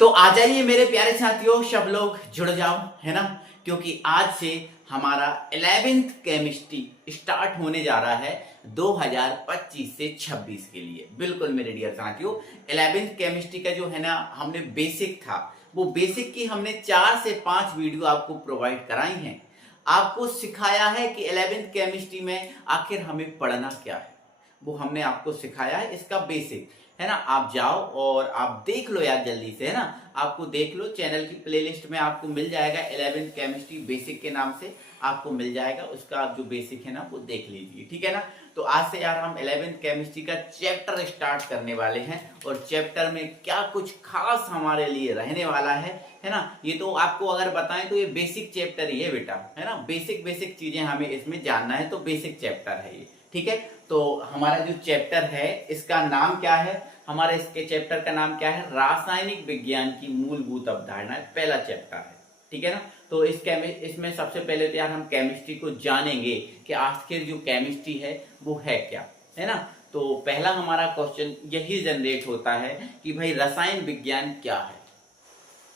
तो आ जाइए मेरे प्यारे साथियों, सब लोग जुड़ जाओ, है ना। क्योंकि आज से हमारा 11th केमिस्ट्री स्टार्ट होने जा रहा है 2025 से 26 के लिए। बिल्कुल मेरे डियर साथियों, 11th केमिस्ट्री का जो है ना, हमने बेसिक था, वो बेसिक की हमने 4 से 5 वीडियो आपको प्रोवाइड कराई हैं। आपको सिखाया है कि 11th केमिस्ट्री में आखिर हमें पढ़ना क्या है, वो हमने आपको सिखाया है, इसका बेसिक है ना। आप जाओ और आप देख लो यार जल्दी से, है ना। आपको देख लो, चैनल की प्लेलिस्ट में आपको मिल जाएगा 11th केमिस्ट्री बेसिक के नाम से आपको मिल जाएगा। उसका आप जो बेसिक है ना वो देख लीजिए, ठीक है ना। तो आज से यार हम 11th केमिस्ट्री का चैप्टर स्टार्ट करने वाले हैं और चैप्टर में क्या कुछ खास हमारे लिए रहने वाला है ना। ये तो आपको अगर बताएं तो ये बेसिक चैप्टर ही है बेटा, है ना। बेसिक बेसिक चीजें हमें इसमें जानना है, तो बेसिक चैप्टर है ये, ठीक है। तो हमारा जो चैप्टर है इसका नाम क्या है, हमारे इसके चैप्टर का नाम क्या है, रासायनिक विज्ञान की मूलभूत अवधारणाएं, पहला चैप्टर है, ठीक है ना। तो इसमें सबसे पहले तो यार हम केमिस्ट्री को जानेंगे कि आखिर जो केमिस्ट्री है वो है क्या, है ना। तो पहला हमारा क्वेश्चन यही जनरेट होता है कि भाई रसायन विज्ञान क्या है।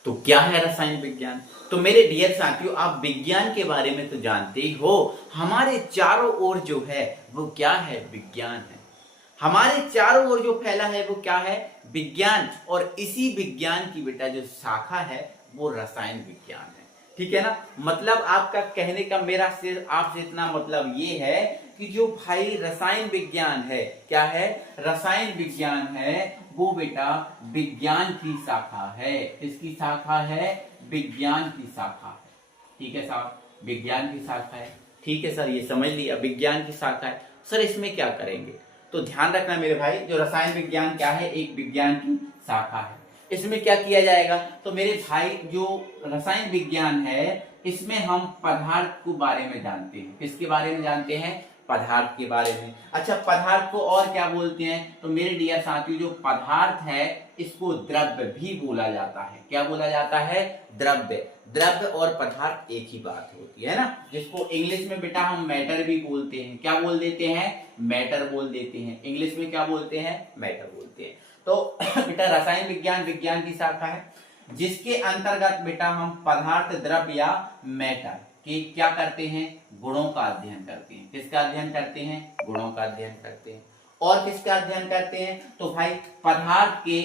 तो क्या है रसायन विज्ञान? तो मेरे डियर साथियों, आप विज्ञान के बारे में तो जानते ही हो, हमारे चारों ओर जो है वो क्या है, विज्ञान है। हमारे चारों ओर जो फैला है वो क्या है, विज्ञान। और इसी विज्ञान की बेटा जो शाखा है वो रसायन विज्ञान है, ठीक है ना। मतलब आपका कहने का मेरा सिर्फ आपसे इतना मतलब ये है कि जो भाई रसायन विज्ञान है, क्या है, रसायन विज्ञान है, वो बेटा विज्ञान की शाखा है। इसकी शाखा है, विज्ञान की शाखा है, ठीक है साहब, विज्ञान की शाखा है, ठीक है सर, ये समझ लिया, विज्ञान की शाखा है। सर इसमें क्या करेंगे? तो ध्यान रखना मेरे भाई, जो रसायन विज्ञान क्या है, एक विज्ञान की शाखा है। इसमें क्या किया जाएगा? तो मेरे भाई जो रसायन विज्ञान है इसमें हम पदार्थ के बारे में जानते हैं। किसके बारे में जानते हैं? पदार्थ के बारे में। अच्छा, पदार्थ को और क्या बोलते हैं? तो मेरे डियर साथियों, जो पदार्थ है इसको द्रव्य भी बोला जाता है। क्या बोला जाता है? द्रव्य। द्रव्य और पदार्थ एक ही बात होती है ना, जिसको इंग्लिश में बेटा हम मैटर भी बोलते हैं। क्या बोल देते हैं? मैटर बोल देते हैं। इंग्लिश में क्या बोलते हैं? मैटर बोलते हैं। तो बेटा रसायन विज्ञान विज्ञान की शाखा है जिसके अंतर्गत बेटा हम पदार्थ, द्रव्य या मैटर के क्या करते हैं, गुणों का अध्ययन करते हैं। किसका अध्ययन करते हैं? गुणों का अध्ययन करते हैं। और किसका अध्ययन करते हैं? तो भाई पदार्थ के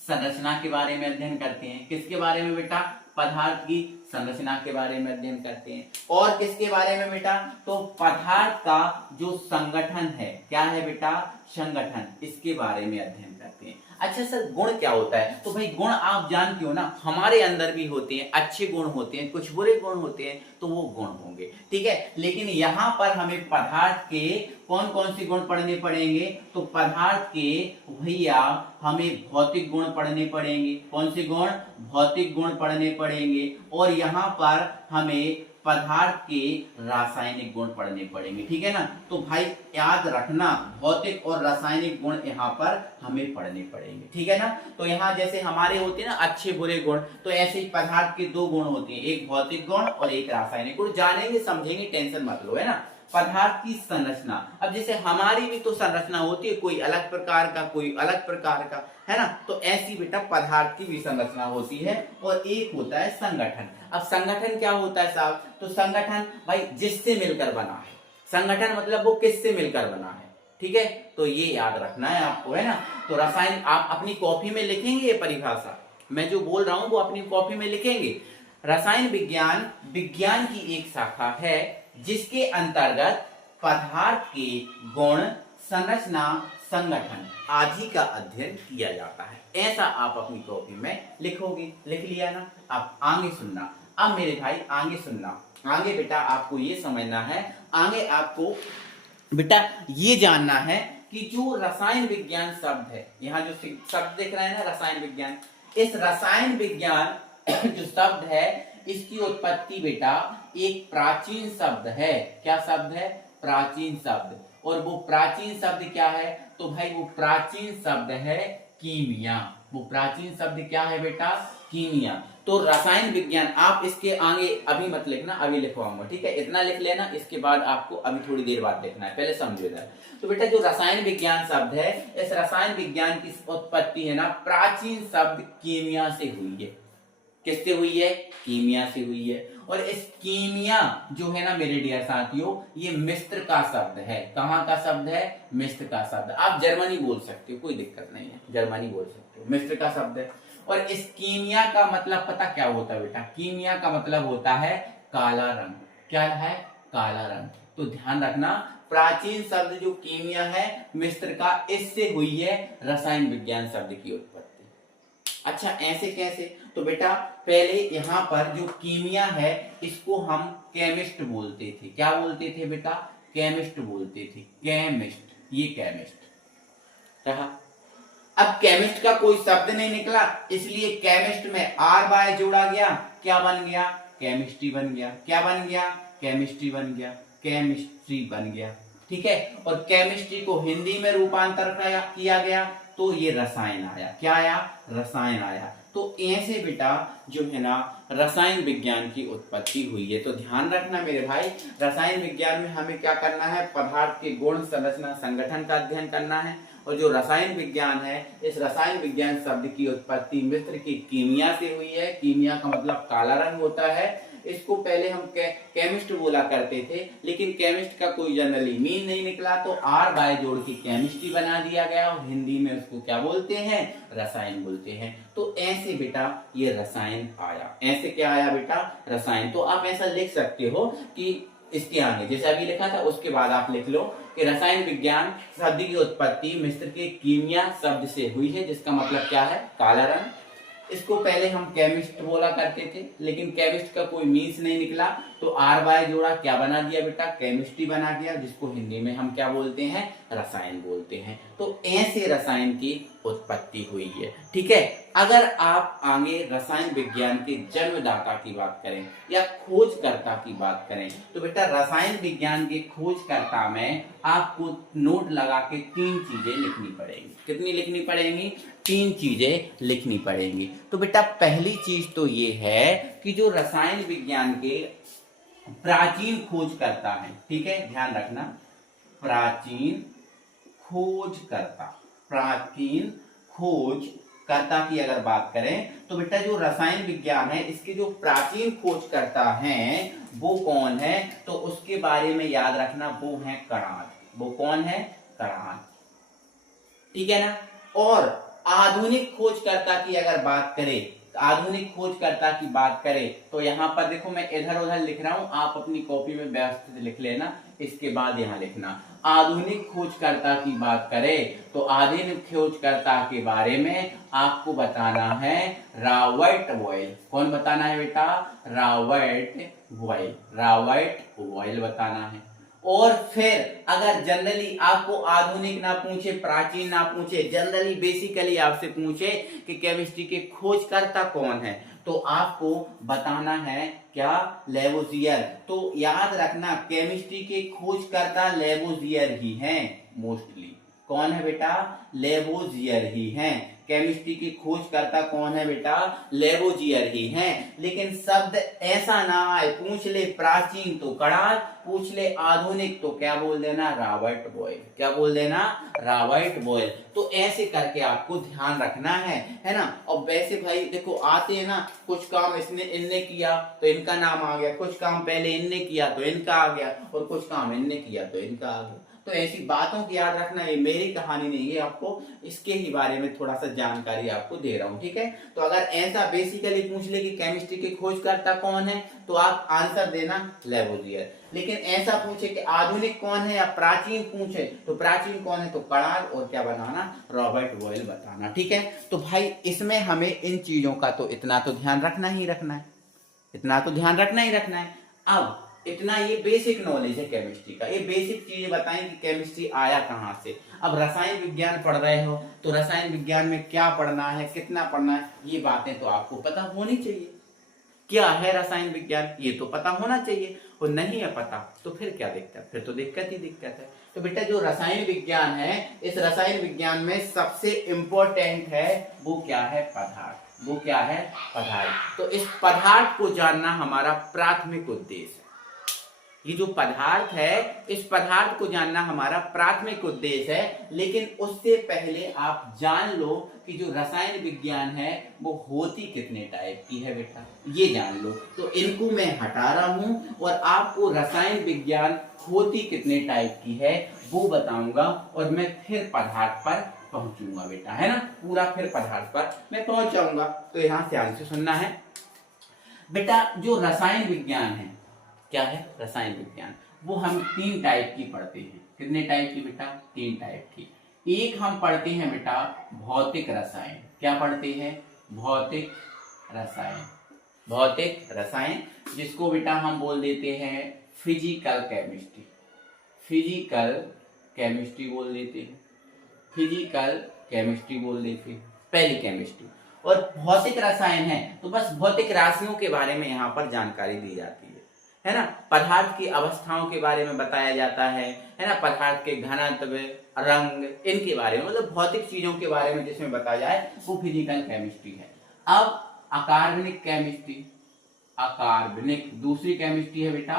संरचना के बारे में अध्ययन करते हैं। किसके बारे में बेटा? पदार्थ की संरचना के बारे में अध्ययन करते हैं। और किसके बारे में बेटा? तो पदार्थ का जो संगठन है, क्या है बेटा? संगठन, इसके बारे में अध्ययन करते हैं। अच्छा सर, गुण क्या होता है? तो भाई गुण आप जानते हो ना, हमारे अंदर भी होते हैं, अच्छे गुण होते हैं, कुछ बुरे गुण होते हैं, तो वो गुण होंगे, ठीक है। लेकिन यहाँ पर हमें पदार्थ के कौन कौन से गुण पढ़ने पड़ेंगे? तो पदार्थ के भैया हमें भौतिक गुण पढ़ने पड़ेंगे। कौन से गुण? भौतिक गुण पढ़ने पड़ेंगे। और यहाँ पर हमें पदार्थ के रासायनिक गुण पढ़ने पड़ेंगे, ठीक है ना। तो भाई याद रखना, भौतिक और रासायनिक गुण यहाँ पर हमें पढ़ने पड़ेंगे, ठीक है ना। तो यहाँ जैसे हमारे होते हैं ना अच्छे बुरे गुण, तो ऐसे ही पदार्थ के दो गुण होते हैं, एक भौतिक गुण और एक रासायनिक गुण। जानेंगे समझेंगे, टेंशन मत लो, है ना। पदार्थ की संरचना, अब जैसे हमारी भी तो संरचना होती है, कोई अलग प्रकार का, कोई अलग प्रकार का, है ना। तो ऐसी बेटा पदार्थ की भी संरचना होती है। और एक होता है संगठन। अब संगठन क्या होता है साहब? तो संगठन भाई जिससे मिलकर बना है। संगठन मतलब वो किससे मिलकर बना है, ठीक है। तो ये याद रखना है आपको, है ना। तो रसायन आप अपनी कॉपी में लिखेंगे, ये परिभाषा मैं जो बोल रहा हूं वो अपनी कॉपी में लिखेंगे। रसायन विज्ञान विज्ञान की एक शाखा है जिसके अंतर्गत पदार्थ के गुण, संरचना, संगठन आदि का अध्ययन किया जाता है। ऐसा आप अपनी कॉपी में लिखोगे। लिख लिया ना? अब आगे सुनना। अब मेरे भाई आगे सुनना, आगे बेटा आपको ये समझना है, आगे आपको बेटा ये जानना है कि जो रसायन विज्ञान शब्द है, यहाँ जो शब्द दिख रहा है ना रसायन विज्ञान, इस रसायन विज्ञान जो शब्द है इसकी उत्पत्ति बेटा एक प्राचीन शब्द है। क्या शब्द है? प्राचीन शब्द। और वो प्राचीन शब्द क्या है? तो भाई वो प्राचीन शब्द है कीमिया। वो प्राचीन शब्द क्या है बेटा? कीमिया। तो रसायन विज्ञान, आप इसके आगे अभी मत लिखना, अभी लिखवाऊंगा, ठीक है? इतना लिख लेना, इसके बाद आपको अभी थोड़ी देर बाद लिखना है, पहले समझो इधर। तो बेटा जो रसायन विज्ञान शब्द है, इस रसायन विज्ञान की उत्पत्ति है ना प्राचीन शब्द कीमिया से हुई है। किससे हुई है? कीमिया से हुई है। और इस कीमिया जो है ना मेरे डियर साथियों, ये मिस्र का शब्द है। कहाँ का शब्द है? मिस्र का शब्द। आप जर्मनी बोल सकते हो, कोई दिक्कत नहीं है, जर्मनी बोल सकते हो, मिस्र का शब्द है। और इस कीमिया का मतलब पता क्या होता है बेटा? कीमिया का मतलब होता है काला रंग। क्या है? काला रंग। तो ध्यान रखना, प्राचीन शब्द जो कीमिया है मिस्र का, इससे हुई है रसायन विज्ञान शब्द की उत्पत्ति। अच्छा, ऐसे कैसे? तो बेटा पहले यहाँ पर जो कीमिया है इसको हम केमिस्ट बोलते थे। क्या बोलते थे बेटा? केमिस्ट बोलते थे, केमिस्ट, ये केमिस्ट रहा। अब केमिस्ट का कोई शब्द नहीं निकला, इसलिए केमिस्ट में आर बाय जोड़ा गया, क्या बन गया? केमिस्ट्री बन गया। क्या बन गया? केमिस्ट्री बन गया, केमिस्ट्री बन गया, ठीक है? और केमिस्ट्री को हिंदी में रूपांतर किया गया तो ये रसायन आया। क्या आया? रसायन आया। तो ऐसे बेटा जो है ना रसायन विज्ञान की उत्पत्ति हुई है। तो ध्यान रखना मेरे भाई, रसायन विज्ञान में हमें क्या करना है? पदार्थ के गुण, संरचना, संगठन का अध्ययन करना है। और जो रसायन विज्ञान है, इस रसायन विज्ञान शब्द की उत्पत्ति मिस्र की कीमिया से हुई है। कीमिया का मतलब काला रंग होता है। इसको पहले हम केमिस्ट बोला करते थे, लेकिन केमिस्ट का कोई जनरली मीन नहीं निकला, तो आर बाय जोड़ के केमिस्ट्री बना दिया गया और हिंदी में उसको क्या बोलते हैं? रसायन बोलते हैं। तो ऐसे बेटा ये रसायन आया। ऐसे क्या आया बेटा? रसायन। तो आप ऐसा लिख सकते हो कि इसके आगे जैसे अभी लिखा था उसके बाद आप लिख लो कि रसायन विज्ञान शब्द की उत्पत्ति मिस्र के कीमिया शब्द से हुई है, जिसका मतलब क्या है? काला रंग। इसको पहले हम केमिस्ट बोला करते थे, लेकिन केमिस्ट का कोई मीन्स नहीं निकला, तो आर बाय जोड़ा, क्या बना दिया बेटा? केमिस्ट्री बना दिया, जिसको हिंदी में हम क्या बोलते हैं? रसायन बोलते हैं। तो ऐसे रसायन की उत्पत्ति हुई है, ठीक है? अगर आप आगे रसायन विज्ञान के जन्मदाता की बात करें या खोजकर्ता की बात करें, तो बेटा रसायन विज्ञान के खोजकर्ता में आपको नोट लगा के 3 चीजें लिखनी पड़ेंगी। कितनी लिखनी पड़ेंगी? 3 चीजें लिखनी पड़ेंगी। तो बेटा पहली चीज तो ये है कि जो रसायन विज्ञान के प्राचीन खोजकर्ता है, ठीक है, ध्यान रखना, प्राचीन खोजकर्ता, प्राचीन खोजकर्ता की अगर बात करें तो बेटा जो रसायन विज्ञान है इसके जो प्राचीन खोजकर्ता हैं वो कौन है? तो उसके बारे में याद रखना, वो है कणाद। वो कौन है? कणाद, ठीक है ना? और आधुनिक खोजकर्ता की अगर बात करें, आधुनिक खोजकर्ता की बात करें तो यहां पर देखो मैं इधर उधर लिख रहा हूं, आप अपनी कॉपी में व्यवस्थित लिख लेना, इसके बाद यहां लिखना। आधुनिक खोजकर्ता की बात करें तो आधुनिक खोजकर्ता के बारे में आपको बताना है रॉबर्ट बॉयल। कौन बताना है बेटा? रॉबर्ट बॉयल, रॉबर्ट बॉयल बताना है। और फिर अगर जनरली आपको आधुनिक ना पूछे, प्राचीन ना पूछे, जनरली बेसिकली आपसे पूछे कि केमिस्ट्री के खोजकर्ता कौन है, तो आपको बताना है क्या? लेवोजियर। तो याद रखना केमिस्ट्री के खोजकर्ता लेवोजियर ही हैं मोस्टली। कौन है बेटा? लेवोजियर ही हैं। केमिस्ट्री की खोजकर्ता कौन है बेटा? लेवोजियर ही हैं। लेकिन शब्द ऐसा ना आए, पूछ ले प्राचीन तो कणाद, पूछ ले आधुनिक तो क्या बोल देना? Robert Boyle. क्या बोल देना? Robert Boyle. तो ऐसे करके आपको ध्यान रखना है ना? और वैसे भाई देखो आते हैं ना, कुछ काम इनने किया तो इनका नाम आ गया, कुछ काम पहले इनने किया तो इनका आ गया, और कुछ काम इनने किया तो इनका आ गया। तो ऐसी बातों की याद रखना, ये मेरी कहानी नहीं है, आपको इसके ही बारे में थोड़ा सा जानकारी आपको दे रहा हूँ, ठीक है? तो अगर ऐसा बेसिकली पूछ ले कि केमिस्ट्री के खोजकर्ता कौन है तो आप आंसर देना लेवोजियर। लेकिन ऐसा पूछे कि आधुनिक कौन है या प्राचीन पूछे तो प्राचीन कौन है तो कणाद, और क्या बनाना? रॉबर्ट बॉयल बताना, ठीक है? तो भाई इसमें हमें इन चीजों का तो इतना तो ध्यान रखना ही रखना है, इतना तो ध्यान रखना ही रखना है। अब इतना ये बेसिक नॉलेज है केमिस्ट्री का, ये बेसिक चीजें बताएं कि केमिस्ट्री आया कहां से। अब रसायन विज्ञान पढ़ रहे हो तो रसायन विज्ञान में क्या पढ़ना है, कितना पढ़ना है, ये बातें तो आपको पता होनी चाहिए। क्या है रसायन विज्ञान ये तो पता होना चाहिए, और नहीं है पता तो फिर क्या दिक्कत? फिर तो दिक्कत ही दिक्कत है। तो बेटा जो रसायन विज्ञान है, इस रसायन विज्ञान में सबसे इंपॉर्टेंट है वो क्या है? पदार्थ। वो क्या है? पदार्थ। तो इस पदार्थ को जानना हमारा प्राथमिक उद्देश्य है। ये जो पदार्थ है, इस पदार्थ को जानना हमारा प्राथमिक उद्देश्य है। लेकिन उससे पहले आप जान लो कि जो रसायन विज्ञान है वो होती कितने टाइप की है बेटा, ये जान लो। तो इनको मैं हटा रहा हूं और आपको रसायन विज्ञान होती कितने टाइप की है वो बताऊंगा, और मैं फिर पदार्थ पर पहुंचूंगा बेटा, है ना। पूरा फिर पदार्थ पर मैं पहुंच जाऊंगा। तो यहां ध्यान से सुनना है बेटा। जो रसायन विज्ञान है, क्या है? रसायन विज्ञान, वो हम 3 टाइप की पढ़ते हैं। कितने टाइप की बेटा? 3 टाइप की। एक हम पढ़ते हैं बेटा भौतिक रसायन। क्या पढ़ते हैं? भौतिक रसायन। भौतिक रसायन, जिसको बेटा हम बोल देते हैं फिजिकल केमिस्ट्री। फिजिकल केमिस्ट्री बोल देते हैं। फिजिकल केमिस्ट्री बोल देते हैं, पहली केमिस्ट्री। और भौतिक रसायन है तो बस भौतिक राशियों के बारे में यहाँ पर जानकारी दी जाती है ना। पदार्थ की अवस्थाओं के बारे में बताया जाता है ना। पदार्थ के घनत्व, रंग, इनके बारे में, मतलब भौतिक चीजों के बारे में जिसमें बताया जाए वो फिजिकल केमिस्ट्री है। अब अकार्बनिक केमिस्ट्री, अकार्बनिक दूसरी केमिस्ट्री है बेटा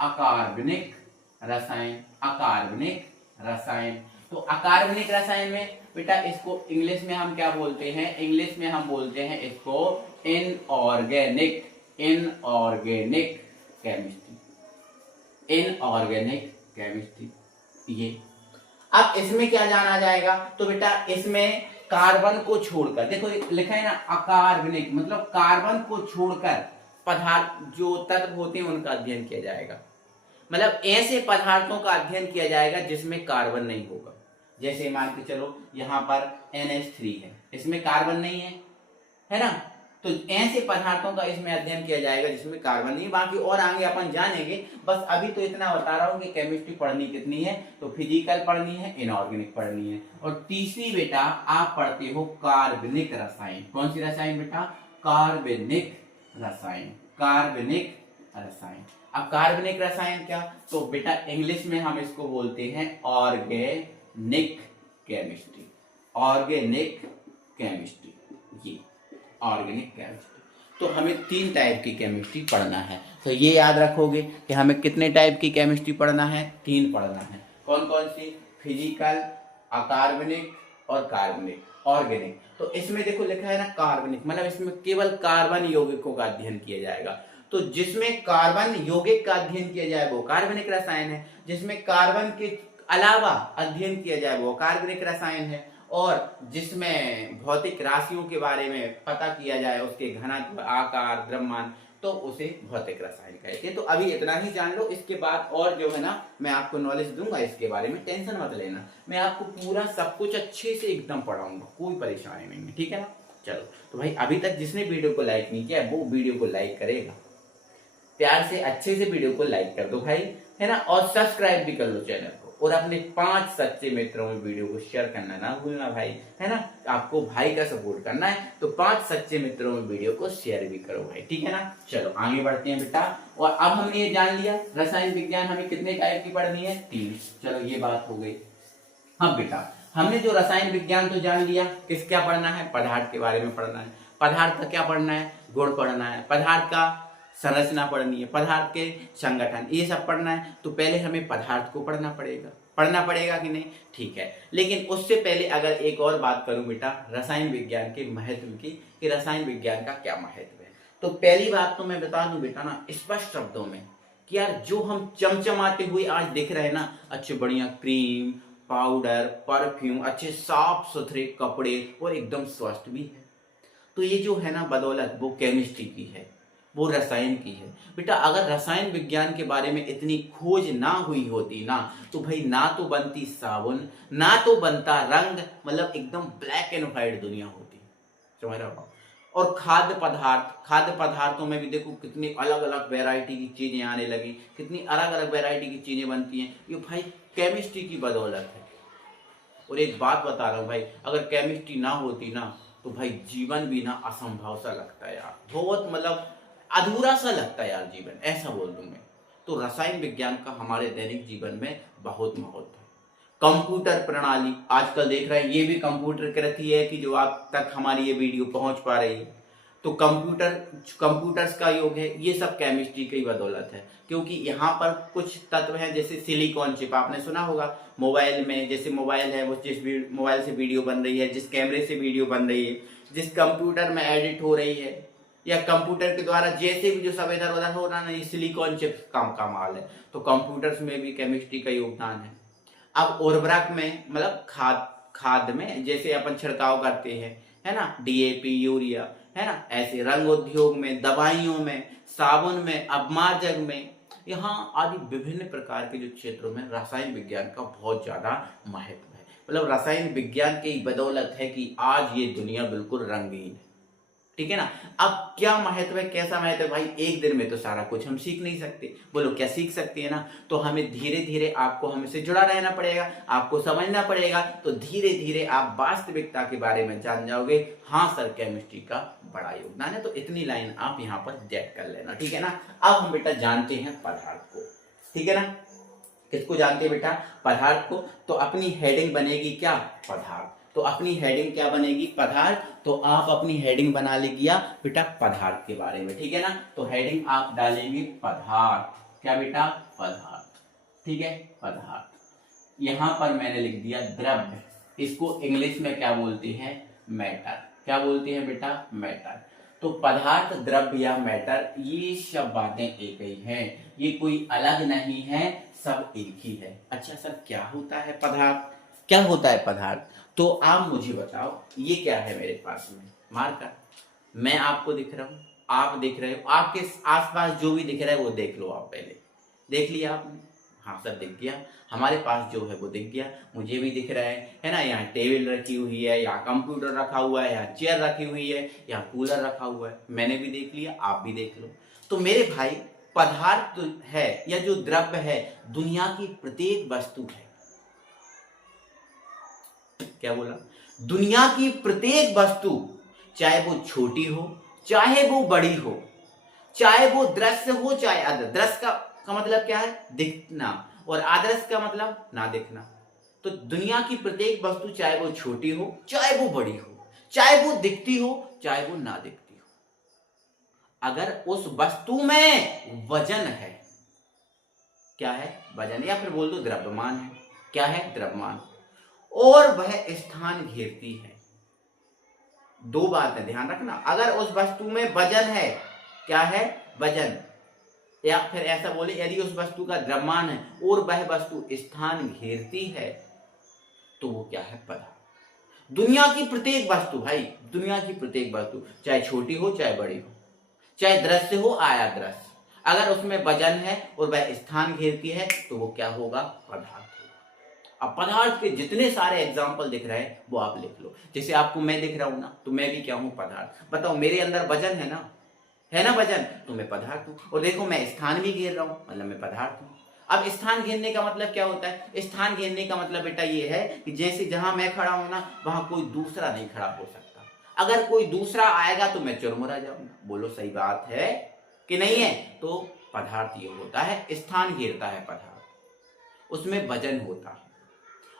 अकार्बनिक रसायन। अकार्बनिक रसायन, तो अकार्बनिक रसायन में बेटा इसको इंग्लिश में हम क्या बोलते हैं? इंग्लिश में हम बोलते हैं इसको inorganic. Inorganic chemistry. Inorganic chemistry ये। अब इसमें क्या जाना जाएगा? तो बेटा इसमें कार्बन को छोड़कर, देखो लिखा है ना अकार्बनिक, मतलब कार्बन को छोड़कर पदार्थ जो तत्व होते हैं उनका अध्ययन किया जाएगा। मतलब ऐसे पदार्थों का अध्ययन किया जाएगा जिसमें कार्बन नहीं होगा। जैसे मान के चलो यहाँ पर NH3 है, इसमें कार्बन नहीं है ना। तो ऐसे पदार्थों का इसमें अध्ययन किया जाएगा जिसमें कार्बन नहीं। बाकी और आगे अपन जानेंगे, बस अभी तो इतना बता रहा हूँ कि केमिस्ट्री पढ़नी कितनी है। तो फिजिकल पढ़नी है, इनऑर्गेनिक पढ़नी है, और तीसरी बेटा आप पढ़ते हो कार्बनिक रसायन। कौन सी रसायन बेटा? कार्बनिक रसायन। कार्बनिक रसायन। अब कार्बनिक रसायन क्या? तो बेटा इंग्लिश में हम इसको बोलते हैं ऑर्गेनिक केमिस्ट्री। ऑर्गेनिक केमिस्ट्री, ये ऑर्गेनिक केमिस्ट्री। तो हमें 3 टाइप की केमिस्ट्री पढ़ना है। तो ये याद रखोगे कि हमें कितने टाइप की केमिस्ट्री पढ़ना है? 3 पढ़ना है। कौन कौन सी? फिजिकल, अकार्बनिक और कार्बनिक, ऑर्गेनिक। तो इसमें देखो लिखा है ना कार्बनिक, मतलब इसमें केवल कार्बन यौगिकों का अध्ययन किया जाएगा। तो जिसमें कार्बन यौगिक का अध्ययन किया जाए वो कार्बनिक रसायन है, जिसमें कार्बन के अलावा अध्ययन किया जाए वो कार्बनिक रसायन है, और जिसमें भौतिक राशियों के बारे में पता किया जाए, उसके घनत्व, आकार, द्रव्यमान, तो उसे भौतिक रसायन कहते हैं। तो अभी इतना ही जान लो। इसके बाद और जो है ना मैं आपको नॉलेज दूंगा इसके बारे में, टेंशन मत लेना। मैं आपको पूरा सब कुछ अच्छे से एकदम पढ़ाऊंगा, कोई परेशानी नहीं है, ठीक है ना। चलो तो भाई अभी तक जिसने वीडियो को लाइक नहीं किया वो वीडियो को लाइक करेगा, प्यार से अच्छे से वीडियो को लाइक कर दो भाई, है ना। और सब्सक्राइब भी कर लो चैनल को, और अपने 5 सच्चे मित्रों में वीडियो को शेयर करना ना भूलना भाई, है ना। आपको भाई का सपोर्ट करना है तो 5 सच्चे मित्रों में वीडियो को शेयर भी करो भाई, ठीक है ना। चलो आगे बढ़ते हैं बेटा। और अब हमने ये जान लिया रसायन विज्ञान हमें कितने टाइप की पढ़नी है? 3। चलो ये बात हो गई। अब बेटा हमने जो रसायन विज्ञान तो जान लिया, किस क्या पढ़ना है? पदार्थ के बारे में पढ़ना है। पदार्थ का क्या पढ़ना है? गुण पढ़ना है। पदार्थ का संरचना पढ़नी है, पदार्थ के संगठन, ये सब पढ़ना है। तो पहले हमें पदार्थ को पढ़ना पड़ेगा कि नहीं? ठीक है। लेकिन उससे पहले अगर एक और बात करूं बेटा रसायन विज्ञान के महत्व की, कि रसायन विज्ञान का क्या महत्व है, तो पहली बात तो मैं बता दूं बेटा ना स्पष्ट शब्दों में कि यार जो हम चमचमाते हुए आज दिख रहे हैं ना, अच्छे बढ़िया क्रीम, पाउडर, परफ्यूम, अच्छे साफ सुथरे कपड़े और एकदम स्वस्थ भी है, तो ये जो है ना बदौलत वो केमिस्ट्री की है, वो रसायन की है बेटा। अगर रसायन विज्ञान के बारे में इतनी खोज ना हुई होती ना, तो भाई ना तो बनती साबुन, ना तो बनता रंग, मतलब एकदम ब्लैक एंड व्हाइट दुनिया होती, समझ रहे हो। और खाद्य पदार्थों में भी देखो कितनी अलग अलग वैरायटी की चीजें आने लगी, कितनी अलग अलग वैरायटी की चीजें बनती हैं, ये भाई केमिस्ट्री की बदौलत है। और एक बात बता रहा हूँ भाई, अगर केमिस्ट्री ना होती ना तो भाई जीवन भी ना असंभव सा लगता है यार, बहुत मतलब अधूरा सा लगता है यार जीवन, ऐसा बोल दूं मैं। तो रसायन विज्ञान का हमारे दैनिक जीवन में बहुत महत्व है, कंप्यूटर प्रणाली, आजकल देख रहे हैं ये भी कंप्यूटर कृत ही है कि जो आप तक हमारी ये वीडियो पहुंच पा रही है। तो कंप्यूटर्स का योग है, ये सब केमिस्ट्री की बदौलत है, क्योंकि यहाँ पर कुछ तत्व हैं जैसे सिलिकॉन चिप, आपने सुना होगा मोबाइल में, जैसे मोबाइल है वो जिस मोबाइल से वीडियो बन रही है, जिस कैमरे से वीडियो बन रही है, जिस कंप्यूटर में एडिट हो रही है, या कंप्यूटर के द्वारा जैसे भी जो सब इधर उधर हो रहा है, ये सिलिकॉन चिप काम का माल है। तो कंप्यूटर्स में भी केमिस्ट्री का योगदान है। अब उर्वरक में मतलब खाद में जैसे अपन छिड़काव करते हैं, है ना, डीएपी, यूरिया, है ना, ऐसे रंग उद्योग में, दवाइयों में, साबुन में, अपमार्जक में, यहाँ आदि विभिन्न प्रकार के जो क्षेत्रों में रासायनिक विज्ञान का बहुत ज्यादा महत्व है। मतलब रासायनिक विज्ञान की बदौलत है कि आज ये दुनिया बिल्कुल रंगीन है, ठीक है ना। अब क्या महत्व है, कैसा महत्व है भाई, एक दिन में तो सारा कुछ हम सीख नहीं सकते। बोलो क्या सीख सकते हैं ना, तो हमें धीरे धीरे आपको हमसे जुड़ा रहना पड़ेगा, आपको समझना पड़ेगा, तो धीरे धीरे आप वास्तविकता के बारे में जान जाओगे। हाँ सर, केमिस्ट्री का बड़ा योगदान है। तो इतनी लाइन आप यहाँ पर सेट कर लेना, ठीक है ना। अब हम बेटा जानते हैं पदार्थ को, ठीक है ना। किसको जानते हैं बेटा, पदार्थ को। तो अपनी हेडिंग बनेगी क्या, पदार्थ। तो अपनी हेडिंग क्या बनेगी, पदार्थ। तो आप अपनी हेडिंग बना लीजिए बेटा पदार्थ के बारे में, ठीक है ना। तो हेडिंग आप डालेंगे पदार्थ, क्या बेटा, पदार्थ, ठीक है, पदार्थ। यहां पर मैंने लिख दिया द्रव्य, इसको इंग्लिश में क्या बोलते हैं, मैटर। क्या बोलते हैं बेटा, मैटर। तो पदार्थ, द्रव्य या मैटर, ये सब बातें एक ही हैं, ये कोई अलग नहीं है, सब एक ही है। अच्छा सर क्या होता है पदार्थ, क्या होता है पदार्थ। तो आप मुझे बताओ, ये क्या है मेरे पास में, मार्कर। मैं आपको दिख रहा हूं, आप दिख रहे हो, आपके आसपास जो भी दिख रहा है वो देख लो आप, पहले देख लिया आपने, हाँ सर दिख गया, हमारे पास जो है वो दिख गया, मुझे भी दिख रहा है ना। यहाँ टेबल रखी हुई है, यहाँ कंप्यूटर रखा हुआ है, यहाँ चेयर रखी हुई है, यहाँ कूलर रखा हुआ है, मैंने भी देख लिया, आप भी देख लो। तो मेरे भाई पदार्थ है या जो द्रव्य है, दुनिया की प्रत्येक वस्तु है। क्या बोला, दुनिया की प्रत्येक वस्तु, चाहे वो छोटी हो चाहे वो बड़ी हो, चाहे वो दृश्य हो चाहे अदृश्य। दृश्य का मतलब क्या है, दिखना, और अदृश्य का मतलब ना दिखना। तो दुनिया की प्रत्येक वस्तु, चाहे वो छोटी हो चाहे वो बड़ी हो, चाहे वो दिखती हो चाहे वो ना दिखती हो, अगर उस वस्तु में वजन है, क्या है, वजन, या फिर बोल दो द्रव्यमान है, क्या है, द्रव्यमान, और वह स्थान घेरती है। दो बातें ध्यान रखना, अगर उस वस्तु में वजन है, क्या है, वजन, या फिर ऐसा बोले यदि उस वस्तु का द्रव्यमान है और वह वस्तु स्थान घेरती है, तो वो क्या है, पदार्थ। दुनिया की प्रत्येक वस्तु भाई, दुनिया की प्रत्येक वस्तु, चाहे छोटी हो चाहे बड़ी हो, चाहे दृश्य हो या अदृश्य, अगर उसमें वजन है और वह स्थान घेरती है, तो वो क्या होगा, पदार्थ। अब पदार्थ के जितने सारे एग्जाम्पल दिख रहे हैं वो आप लिख लो। जैसे आपको मैं दिख रहा हूं ना, तो मैं भी क्या हूं, पदार्थ। बताओ मेरे अंदर वजन है ना वजन, तो मैं पदार्थ हूं। और देखो मैं स्थान भी घेर रहा हूं, मतलब मैं पदार्थ हूं। अब स्थान घेरने का मतलब क्या होता है, स्थान घेरने का मतलब बेटा ये है कि जैसे जहां मैं खड़ा हूं ना, वहां कोई दूसरा नहीं खड़ा हो सकता। अगर कोई दूसरा आएगा तो मैं चुरमुरा जाऊंगा। बोलो सही बात है कि नहीं है। तो पदार्थ ये होता है, स्थान घेरता है पदार्थ, उसमें वजन होता है।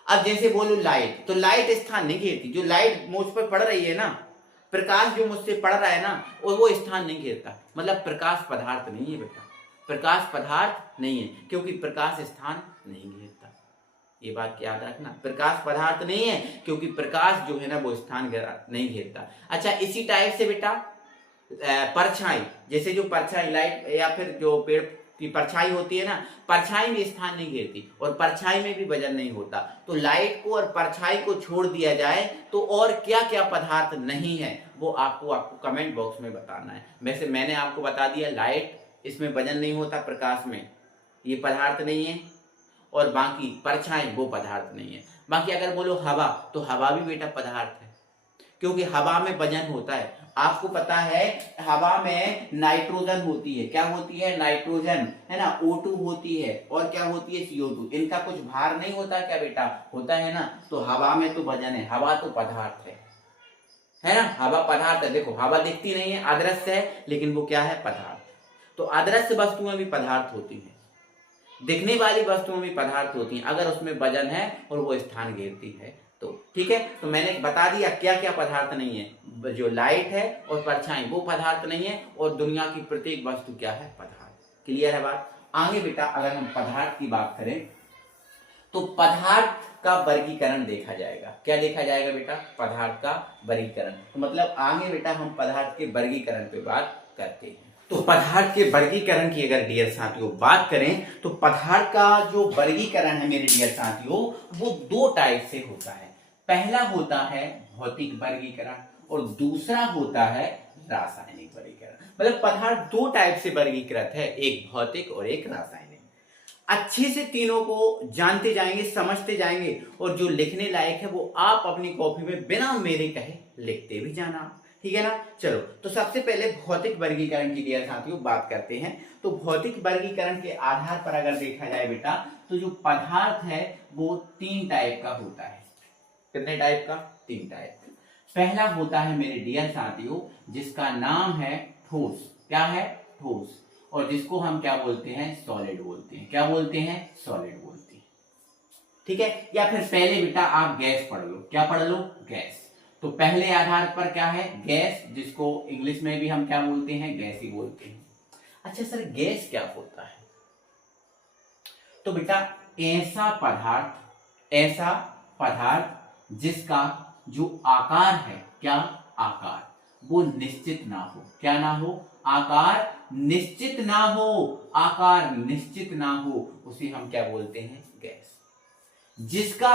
अब जैसे बोलो लाइट, तो लाइट स्थान नहीं घेरती। जो लाइट मुझ पर पड़ रही है ना, प्रकाश जो मुझसे पड़ रहा है ना, और वो स्थान नहीं घेरता। मतलब प्रकाश पदार्थ नहीं है बेटा, प्रकाश पदार्थ नहीं है, क्योंकि प्रकाश स्थान नहीं घेरता। ये बात याद रखना, प्रकाश पदार्थ नहीं है क्योंकि प्रकाश जो है ना वो स्थान नहीं घेरता। अच्छा इसी टाइप से बेटा परछाई, जैसे जो परछाई लाइट या फिर जो पेड़ की परछाई होती है ना, परछाई में स्थान नहीं घेरती और परछाई में भी वजन नहीं होता। तो लाइट को और परछाई को छोड़ दिया जाए तो और क्या क्या पदार्थ नहीं है वो आपको कमेंट बॉक्स में बताना है। वैसे मैंने आपको बता दिया, लाइट, इसमें वजन नहीं होता, प्रकाश में, ये पदार्थ नहीं है। और बाकी परछाई वो पदार्थ नहीं है। बाकी अगर बोलो हवा, तो हवा भी बेटा पदार्थ है, क्योंकि हवा में वजन होता है। आपको पता है हवा में नाइट्रोजन होती है, क्या होती है, नाइट्रोजन, है ना, O2 होती है, और क्या होती है, CO2। इनका कुछ भार नहीं होता क्या बेटा, होता है ना। तो हवा में तो वजन है, हवा तो पदार्थ है ना, हवा पदार्थ है। देखो हवा दिखती नहीं है, अदृश्य है, लेकिन वो क्या है, पदार्थ। तो अदृश्य वस्तुएं भी पदार्थ होती हैं। दिखने वाली वस्तुओं में पदार्थ होती हैं, अगर उसमें वजन है और वो स्थान घेरती है तो। ठीक है, तो मैंने बता दिया क्या क्या पदार्थ नहीं है। जो लाइट है और परछाई वो पदार्थ नहीं है, और दुनिया की प्रत्येक वस्तु क्या है, पदार्थ। क्लियर है बात। आगे बेटा अगर हम पदार्थ की बात करें तो पदार्थ का वर्गीकरण देखा जाएगा। क्या देखा जाएगा बेटा, पदार्थ का वर्गीकरण। तो मतलब आगे बेटा हम पदार्थ के वर्गीकरण पे बात करते हैं। तो पदार्थ के वर्गीकरण की अगर डियर साथियों बात करें तो पदार्थ का जो वर्गीकरण है मेरे डियर साथियों वो दो टाइप से होता है। पहला होता है भौतिक वर्गीकरण और दूसरा होता है रासायनिक वर्गीकरण। मतलब पदार्थ दो टाइप से वर्गीकृत है, एक भौतिक और एक रासायनिक। अच्छे से तीनों को जानते जाएंगे, समझते जाएंगे, और जो लिखने लायक है वो आप अपनी कॉपी में बिना मेरे कहे लिखते भी जाना। ठीक है ना। चलो, तो सबसे पहले भौतिक वर्गीकरण की डियर साथियों बात करते हैं। तो भौतिक वर्गीकरण के आधार पर अगर देखा जाए बेटा तो जो पदार्थ है वो तीन टाइप का होता है। कितने टाइप का, तीन टाइप का। पहला होता है मेरे डियर साथियों जिसका नाम है ठोस। क्या है, ठोस। और जिसको हम क्या बोलते हैं, सॉलिड बोलते हैं। क्या बोलते हैं, सॉलिड बोलते हैं। ठीक है, या फिर पहले बेटा आप गैस पढ़ लो। क्या पढ़ लो, गैस। तो पहले आधार पर क्या है, गैस, जिसको इंग्लिश में भी हम क्या बोलते हैं, गैस ही बोलते हैं। अच्छा सर, गैस क्या होता है? तो बेटा ऐसा पदार्थ जिसका जो आकार है, क्या आकार, वो निश्चित ना हो। क्या ना हो, आकार निश्चित ना हो। आकार निश्चित ना हो उसे हम क्या बोलते हैं, गैस। जिसका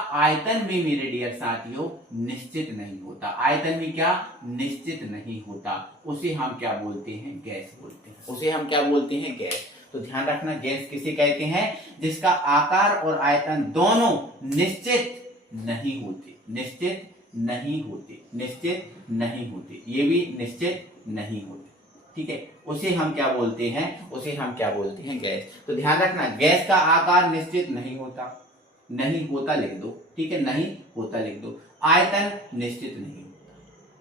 आयतन में मेरे डियर साथियों निश्चित नहीं होता। आयतन में क्या, निश्चित नहीं होता, उसे हम क्या बोलते हैं, गैस बोलते हैं। उसे हम क्या बोलते हैं, गैस। तो ध्यान रखना, गैस किसे कहते हैं, जिसका आकार और आयतन दोनों निश्चित नहीं होते। निश्चित नहीं होते, निश्चित नहीं होते, ये भी निश्चित नहीं होते। ठीक है, उसे हम क्या बोलते हैं, उसे हम क्या बोलते हैं, गैस। तो ध्यान रखना, गैस का आकार निश्चित नहीं होता, नहीं होता लिख दो। ठीक है, नहीं होता लिख दो। आयतन निश्चित नहीं होता।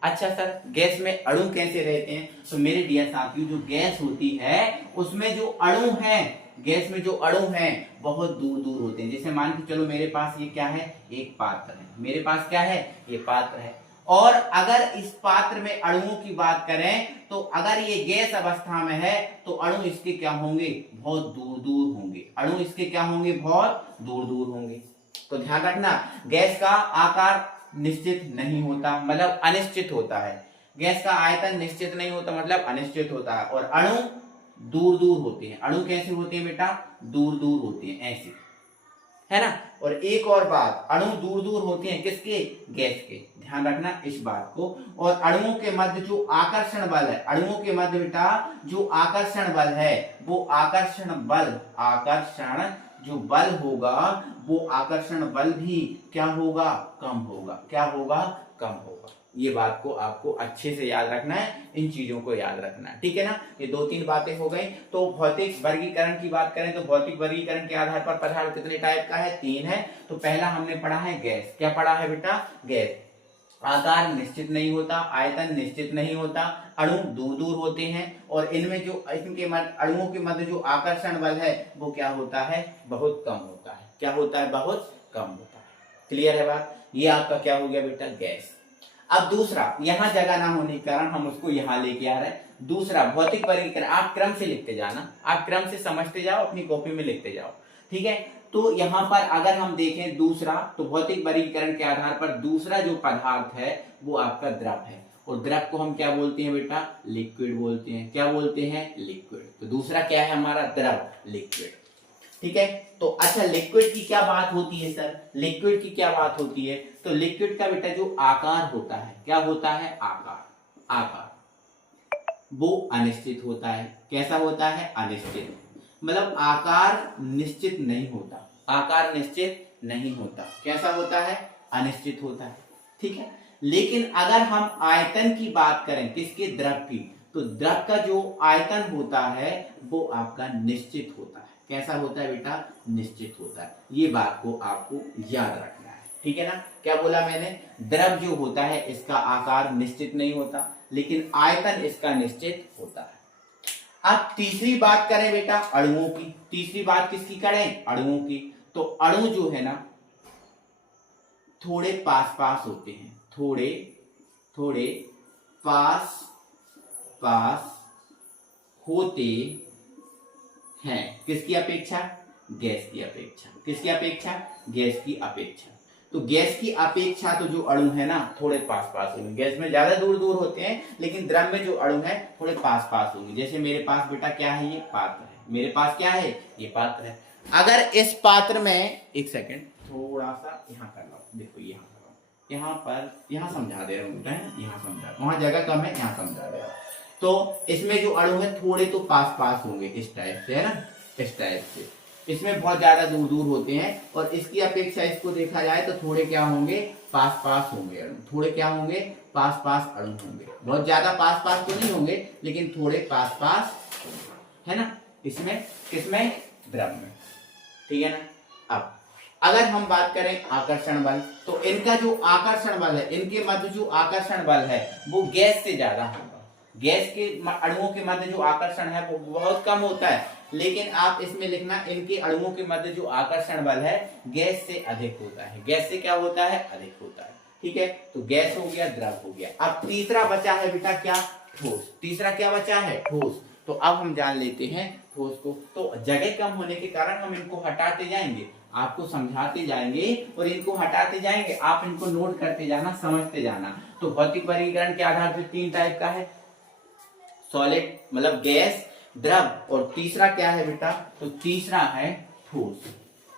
अच्छा सर, गैस में अणु कैसे रहते हैं? तो मेरे डियर साथियों जो गैस होती है उसमें जो अणु है, गैस में जो अणु है बहुत दूर दूर होते हैं। जैसे मान के चलो मेरे पास ये क्या है, एक पात्र है। मेरे पास क्या है, ये पात्र है। और अगर इस पात्र में अणुओं की बात करें तो अगर ये गैस अवस्था में है तो अणु इसके क्या होंगे, बहुत दूर दूर होंगे। अणु इसके क्या होंगे, बहुत दूर दूर होंगे। तो ध्यान रखना, गैस का आकार निश्चित नहीं होता, मतलब अनिश्चित होता है। गैस का आयतन निश्चित नहीं होता, मतलब अनिश्चित होता है। और अणु दूर दूर होते हैं। अणु कैसे होते हैं बेटा, दूर दूर होते हैं, ऐसे, है ना। और एक और बात, अणु दूर दूर होते हैं किसके, गैस के। ध्यान रखना इस बात को। और अणुओं के मध्य जो आकर्षण बल है, अणुओं के मध्य बेटा जो आकर्षण बल है वो आकर्षण जो बल होगा वो आकर्षण बल भी क्या होगा, कम होगा। क्या होगा, कम होगा। ये बात को आपको अच्छे से याद रखना है, इन चीजों को याद रखना है। ठीक है ना। ये दो तीन बातें हो गई। तो भौतिक वर्गीकरण की बात करें तो भौतिक वर्गीकरण के आधार पर पदार्थ कितने टाइप का है, तीन है। तो पहला हमने पढ़ा है गैस। क्या पढ़ा है बेटा, गैस। आकार निश्चित नहीं होता, आयतन निश्चित नहीं होता, अणु दूर दूर होते हैं, और इनमें जो अणुओं के मध्य जो आकर्षण बल है वो क्या होता है, बहुत कम होता है। क्या होता है, बहुत कम होता है। क्लियर है बात। ये आपका क्या हो गया बेटा, गैस। अब दूसरा, यहां जगह ना होने के कारण हम उसको यहां लेके आ रहे हैं। दूसरा भौतिक वर्गीकरण, आप क्रम से लिखते जाना, आप क्रम से समझते जाओ, अपनी कॉपी में लिखते जाओ। ठीक है। तो यहां पर अगर हम देखें दूसरा, तो भौतिक वर्गीकरण के आधार पर दूसरा जो पदार्थ है वो आपका द्रव है। और द्रव को हम क्या बोलते हैं बेटा, लिक्विड बोलते हैं। क्या बोलते हैं, लिक्विड। तो दूसरा क्या है हमारा, द्रव, लिक्विड। ठीक है। तो अच्छा, लिक्विड की क्या बात होती है सर, लिक्विड की क्या बात होती है? तो लिक्विड का बेटा जो आकार होता है, क्या होता है, आकार वो अनिश्चित होता है। कैसा होता है, अनिश्चित। मतलब आकार निश्चित नहीं होता, आकार निश्चित नहीं होता। कैसा होता है, अनिश्चित होता है। ठीक है। लेकिन अगर हम आयतन की बात करें, किसके, द्रव की, तो द्रव का जो आयतन होता है वो आपका निश्चित होता है। कैसा होता है बेटा, निश्चित होता है। ये बात को आपको याद रखना है। ठीक है ना। क्या बोला मैंने, द्रव जो होता है इसका आकार निश्चित नहीं होता, लेकिन आयतन इसका निश्चित होता है। अब तीसरी बात करें बेटा अणुओं की, तीसरी बात किसकी करें, अणुओं की। तो अणु जो है ना थोड़े पास पास होते हैं, थोड़े थोड़े पास पास होते हैं, किसकी अपेक्षा, गैस की अपेक्षा, किसकी अपेक्षा, गैस की अपेक्षा। तो गैस की अपेक्षा तो जो अणु है ना थोड़े पास पास होंगे, गैस में ज्यादा दूर दूर होते हैं लेकिन द्रव में जो अणु है थोड़े पास पास होंगे। जैसे मेरे पास बेटा क्या है, ये पात्र है, मेरे पास क्या है, ये पात्र है। अगर इस पात्र में, एक सेकेंड थोड़ा सा यहाँ कर लो, देखो यहाँ कर लो, यहाँ पर, यहाँ समझा दे रहा हूँ बेटा, यहाँ समझा, वहां जगह कम है, यहाँ समझा दे रहा हूँ। तो इसमें जो अणु है थोड़े तो पास पास होंगे इस टाइप से, है ना, इस टाइप से। इसमें बहुत ज्यादा दूर दूर होते हैं और इसकी अपेक्षा इसको देखा जाए तो थोड़े क्या होंगे, पास पास होंगे अणु, थोड़े क्या होंगे, पास पास अणु होंगे। बहुत ज्यादा पास पास तो नहीं होंगे लेकिन थोड़े पास पास, है ना, इसमें किसमें, द्रव में, ठीक है ना। अब अगर हम बात करें आकर्षण बल, तो इनका जो आकर्षण बल है, इनके मध्य जो आकर्षण बल है वो गैस से ज्यादा होगा। गैस के अणुओं के मध्य जो आकर्षण है वो बहुत कम होता है, लेकिन आप इसमें लिखना इनके अणुओं के मध्य जो आकर्षण बल है गैस से अधिक होता है। गैस से क्या होता है, अधिक होता है, ठीक है। तो गैस हो गया, द्रव हो गया। अब तीसरा बचा है बेटा क्या, ठोस। तीसरा क्या बचा है, ठोस। तो अब हम जान लेते हैं ठोस को। तो जगह कम होने के कारण हम इनको हटाते जाएंगे, आपको समझाते जाएंगे और इनको हटाते जाएंगे, आप इनको नोट करते जाना, समझते जाना। तो भौतिक वर्गीकरण के आधार पर 3 टाइप का है, सॉलिड मतलब गैस, द्रव, और तीसरा क्या है बेटा, तो तीसरा है ठोस।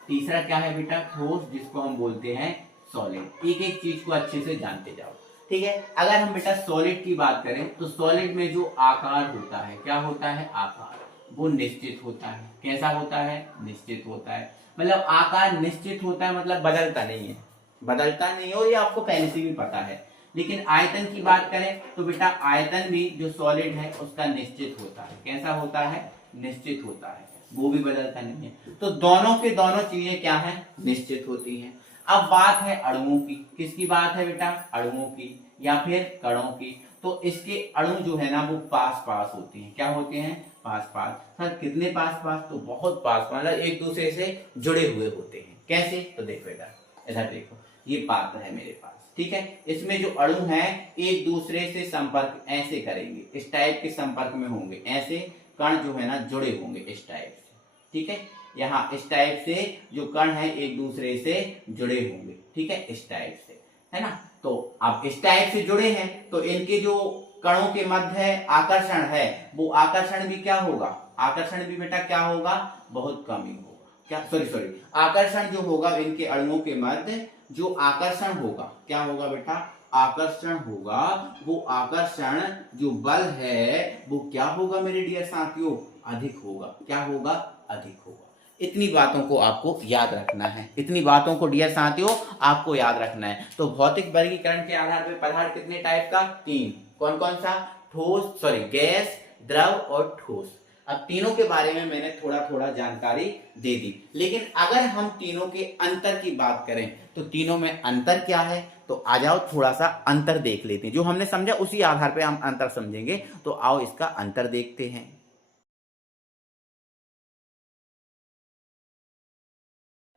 तीसरा क्या है बेटा, ठोस, जिसको हम बोलते हैं सॉलिड। एक एक चीज को अच्छे से जानते जाओ, ठीक है। अगर हम बेटा सॉलिड की बात करें तो सॉलिड में जो आकार होता है, क्या होता है, आकार, वो निश्चित होता है। कैसा होता है, निश्चित होता है। मतलब आकार निश्चित होता है, मतलब बदलता नहीं है, बदलता नहीं है, और ये आपको पहले से भी पता है। लेकिन आयतन की बात करें तो बेटा आयतन भी जो सॉलिड है उसका निश्चित होता है। कैसा होता है, निश्चित होता है, वो भी बदलता नहीं है। तो दोनों के दोनों चीजें क्या है, निश्चित होती हैं। अब बात है अणुओं की, किसकी बात है बेटा, अणुओं की या फिर कणों की। तो इसके अणु जो है ना वो पास पास होते हैं। क्या होते हैं, पास पास। सर कितने पास पास, तो बहुत पास, मतलब एक दूसरे से जुड़े हुए होते हैं। कैसे, तो देखो बेटा इधर देखो, ये पात्र है मेरे पास, ठीक है। इसमें जो अणु हैं एक दूसरे से संपर्क ऐसे करेंगे, इस टाइप के संपर्क में होंगे, ऐसे कण जो है ना जुड़े होंगे इस टाइप से, ठीक है। यहाँ इस टाइप से जो कण है एक दूसरे से जुड़े होंगे, ठीक है, इस टाइप से, है ना। तो अब इस टाइप से जुड़े हैं तो इनके जो कणों के मध्य आकर्षण है वो आकर्षण भी क्या होगा, आकर्षण भी बेटा क्या होगा, बहुत कम ही होगा। क्या, सॉरी आकर्षण जो होगा इनके अणुओं के मध्य जो आकर्षण होगा, क्या होगा बेटा, आकर्षण होगा। वो आकर्षण जो बल है वो क्या होगा मेरे डियर साथियों, अधिक होगा। क्या होगा, अधिक होगा। इतनी बातों को आपको याद रखना है, इतनी बातों को डियर साथियों आपको याद रखना है। तो भौतिक वर्गीकरण के आधार पर पदार्थ कितने टाइप का, 3। कौन कौन सा, ठोस, गैस, द्रव और ठोस। अब तीनों के बारे में मैंने थोड़ा थोड़ा जानकारी दे दी, लेकिन अगर हम तीनों के अंतर की बात करें तो तीनों में अंतर क्या है, तो आ जाओ थोड़ा सा अंतर देख लेते हैं। जो हमने समझा उसी आधार पे हम अंतर समझेंगे। तो आओ इसका अंतर देखते हैं।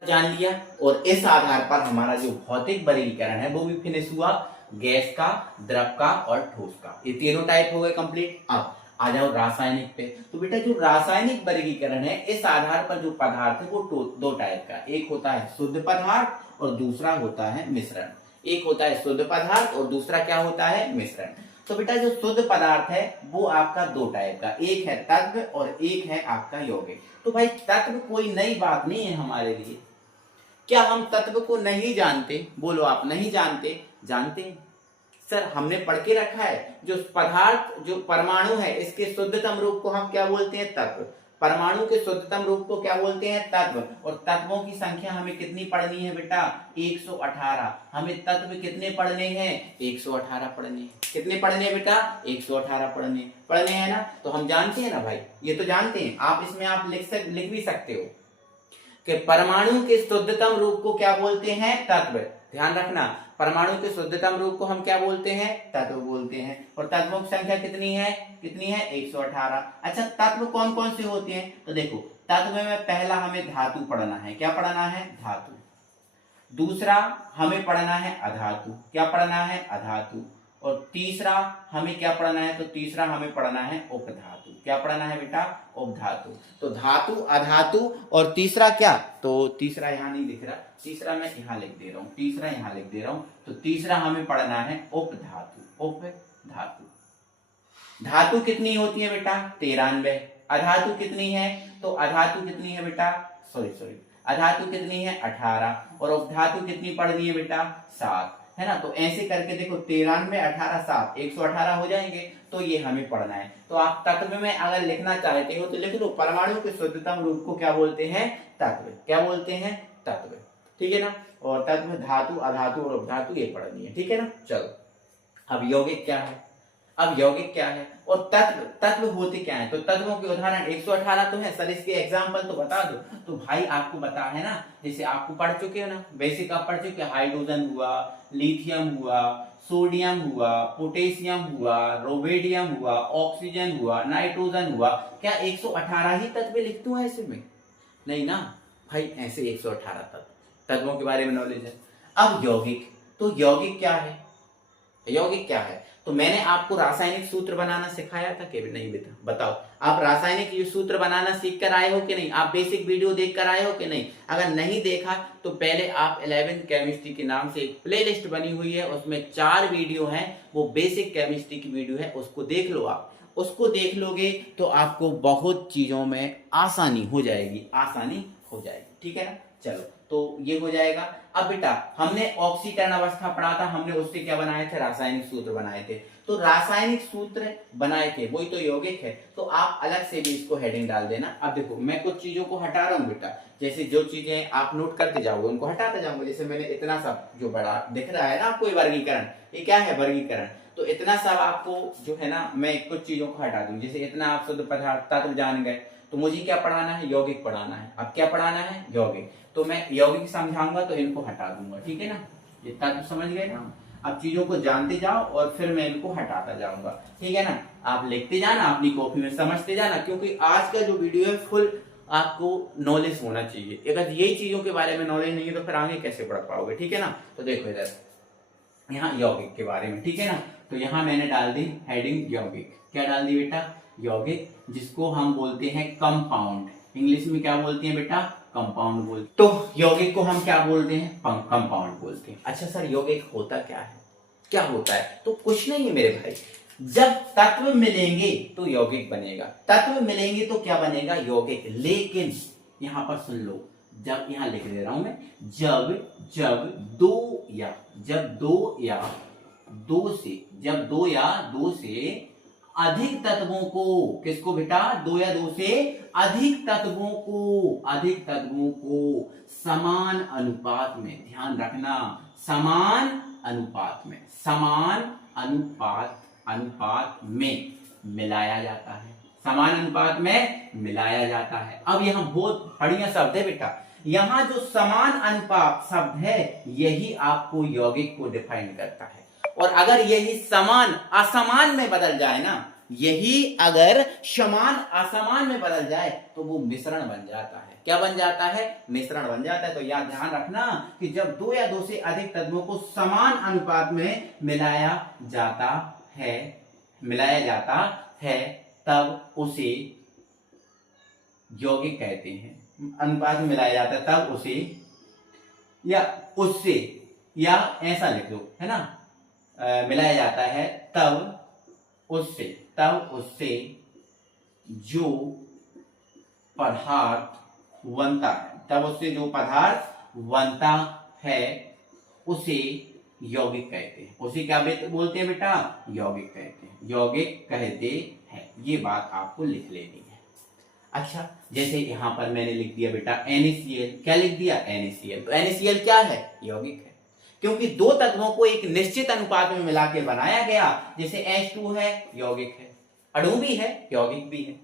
जान लिया, और इस आधार पर हमारा जो भौतिक वर्गीकरण है वो भी फिनिश हुआ, गैस का, द्रव का और ठोस का। ये तीनों टाइप हो गए कंप्लीट। अब आ जाओ रासायनिक पे। तो बेटा जो रासायनिक वर्गीकरण है इस आधार पर जो पदार्थ है वो 2 टाइप का, एक होता है शुद्ध पदार्थ और दूसरा होता है मिश्रण। एक होता है शुद्ध पदार्थ और दूसरा क्या होता है, मिश्रण। तो बेटा जो शुद्ध पदार्थ है वो आपका 2 टाइप का, एक है तत्व और एक है आपका यौगिक। तो भाई तत्व कोई नई बात नहीं है हमारे लिए। क्या हम तत्व को नहीं जानते, बोलो आप, नहीं जानते, जानते हैं सर, हमने पढ़ के रखा है। जो पदार्थ, जो परमाणु है इसके शुद्धतम रूप को हम क्या बोलते हैं, तत्व। परमाणु के शुद्धतम रूप को क्या बोलते हैं, तत्व। और तत्वों की संख्या हमें कितनी पढ़नी है बेटा, 118। हमें तत्व कितने पढ़ने हैं, 118 पढ़ने हैं। कितने पढ़ने हैं बेटा, 118 पढ़ने हैं ना। तो हम जानते हैं ना भाई, ये तो जानते हैं। आप इसमें आप लिख भी सकते हो कि परमाणु के शुद्धतम रूप को क्या बोलते हैं, तत्व। ध्यान रखना, परमाणु के शुद्धतम रूप को हम क्या बोलते हैं? तत्व बोलते हैं। और तत्वों की संख्या कितनी है? 118। अच्छा, तत्व कौन कौन से होते हैं? तो देखो, तत्व में पहला हमें धातु पढ़ना है। क्या पढ़ना है? धातु। दूसरा हमें पढ़ना है अधातु। क्या पढ़ना है? अधातु। और तीसरा हमें क्या पढ़ना है? तो तीसरा हमें पढ़ना है उपधातु। क्या पढ़ना है बेटा? उपधातु। तो धातु, अधातु और तीसरा क्या? तो तीसरा यहाँ नहीं दिख रहा, तीसरा मैं यहाँ लिख दे रहा हूँ, तीसरा यहाँ लिख दे रहा हूँ। तो तीसरा हमें पढ़ना है उपधातु। उपधातु। धातु कितनी होती है बेटा? 93। अधातु कितनी है? तो अधातु कितनी है बेटा? सॉरी, अधातु कितनी है? 18। और उपधातु कितनी पढ़नी है बेटा? 7, है ना। तो ऐसे करके देखो, 93, 18, 7, 118 हो जाएंगे। तो ये हमें पढ़ना है। तो आप तत्व में अगर लिखना चाहते हो तो लिख लो, परमाणु के शुद्धतम रूप को क्या बोलते हैं? तत्व। क्या बोलते हैं? तत्व। ठीक है ना। और तत्व में धातु, अधातु और उपधातु ये पढ़नी है। ठीक है ना। चलो, अब यौगिक क्या है? अब यौगिक क्या है और तत्व होते क्या है? तो तत्वों के उदाहरण 118 तो है सर, इसके एग्जाम्पल तो बता दो। तो भाई आपको बता है ना, जैसे आपको पढ़ चुके हो ना, बेसिक आप पढ़ चुके, हाइड्रोजन हुआ, लिथियम हुआ, सोडियम हुआ, पोटेशियम हुआ, रोवेडियम हुआ, ऑक्सीजन हुआ, नाइट्रोजन हुआ। क्या 118 ही तत्व लिखते हो ऐसे में? नहीं ना भाई, ऐसे 118 तत्वों के बारे में नॉलेज है। अब यौगिक, तो यौगिक क्या है? यौगिक क्या है? तो मैंने आपको रासायनिक सूत्र बनाना सिखाया था कि नहीं बेटा? बताओ, आप रासायनिक सूत्र बनाना सीख कर आए हो कि नहीं? आप बेसिक वीडियो देख कर आए हो कि नहीं? अगर नहीं देखा तो पहले आप 11th केमिस्ट्री के नाम से एक प्लेलिस्ट बनी हुई है, उसमें 4 वीडियो हैं, वो बेसिक केमिस्ट्री की वीडियो है, उसको देख लो। आप उसको देख लोगे तो आपको बहुत चीजों में आसानी हो जाएगी, आसानी हो जाएगी। ठीक है ना। चलो, तो ये हो जाएगा। अब बेटा, हमने ऑक्सीकरण अवस्था पढ़ा था, हमने उससे क्या बनाए थे? रासायनिक सूत्र बनाए थे। तो रासायनिक सूत्र बनाए थे, वही तो यौगिक है। तो आप अलग से भी इसको हेडिंग डाल देना। अब देखो, मैं कुछ चीजों को हटा रहा हूँ बेटा, जैसे जो चीजें आप नोट करते जाओगे उनको हटाते जाऊंगा। जैसे मैंने इतना सब जो बड़ा दिख रहा है ना आपको, ये वर्गीकरण, ये क्या है? वर्गीकरण। तो इतना सब आपको जो है ना, मैं कुछ चीजों को हटा दूं। जैसे इतना आप शुद्ध पदार्थ तत्व जान गए, तो मुझे क्या पढ़ाना है? यौगिक पढ़ाना है। अब क्या पढ़ाना है? यौगिक। तो मैं यौगिक समझाऊंगा तो इनको हटा दूंगा। ठीक है ना। ये तत्व समझ गए ना। अब चीजों को जानते जाओ और फिर मैं इनको हटाता जाऊंगा। ठीक है ना। आप लिखते जाना, अपनी कॉपी में समझते जाना, क्योंकि आज का जो वीडियो है फुल आपको नॉलेज होना चाहिए। अगर यही चीजों के बारे में नॉलेज नहीं है तो फिर आगे कैसे पढ़ पाओगे? ठीक है ना। तो देखो इधर, यहाँ यौगिक के बारे में। ठीक है ना। तो यहाँ मैंने डाल दी हेडिंग यौगिक। क्या डाल दी बेटा? यौगिक, जिसको हम बोलते हैं कंपाउंड। इंग्लिश में क्या बोलते हैं बेटा? कंपाउंड बोलते। तो यौगिक को हम क्या बोलते हैं? कंपाउंड बोलते हैं। अच्छा सर, यौगिक होता क्या है? क्या होता है? तो कुछ नहीं है मेरे भाई, जब तत्व मिलेंगे तो यौगिक बनेगा। तत्व मिलेंगे तो क्या बनेगा? यौगिक। लेकिन यहां पर सुन लो, जब यहां लिख दे रहा हूं मैं, जब दो या दो से अधिक तत्वों को, किसको बेटा? 2 या 2 से अधिक तत्वों को समान अनुपात में, ध्यान रखना, समान अनुपात में मिलाया जाता है। समान अनुपात में मिलाया जाता है। अब यहाँ बहुत बढ़िया शब्द है बेटा, यहाँ जो समान अनुपात शब्द है यही आपको यौगिक को डिफाइन करता है। और अगर यही समान असमान में बदल जाए ना, यही अगर समान असमान में बदल जाए तो वो मिश्रण बन जाता है। क्या बन जाता है? मिश्रण बन जाता है। तो याद ध्यान रखना कि जब 2 या 2 से अधिक तत्वों को समान अनुपात में मिलाया जाता है तब उसे यौगिक कहते हैं। अनुपात में मिलाया जाता है तब उसे, या उससे, या ऐसा लिख दो, है ना, मिलाया जाता है तब उससे जो पदार्थ बनता है, तब उससे जो पदार्थ बनता है उसे यौगिक कहते हैं। उसे क्या बोलते हैं बेटा? यौगिक कहते हैं। यौगिक कहते हैं। ये बात आपको लिख लेनी है। अच्छा, जैसे यहां पर मैंने लिख दिया बेटा NaCl। क्या लिख दिया? NaCl। तो NaCl क्या है? यौगिक है, क्योंकि 2 तत्वों को एक निश्चित अनुपात में मिला के बनाया गया। जैसे H2 है, यौगिक है, अणु भी है, यौगिक भी है।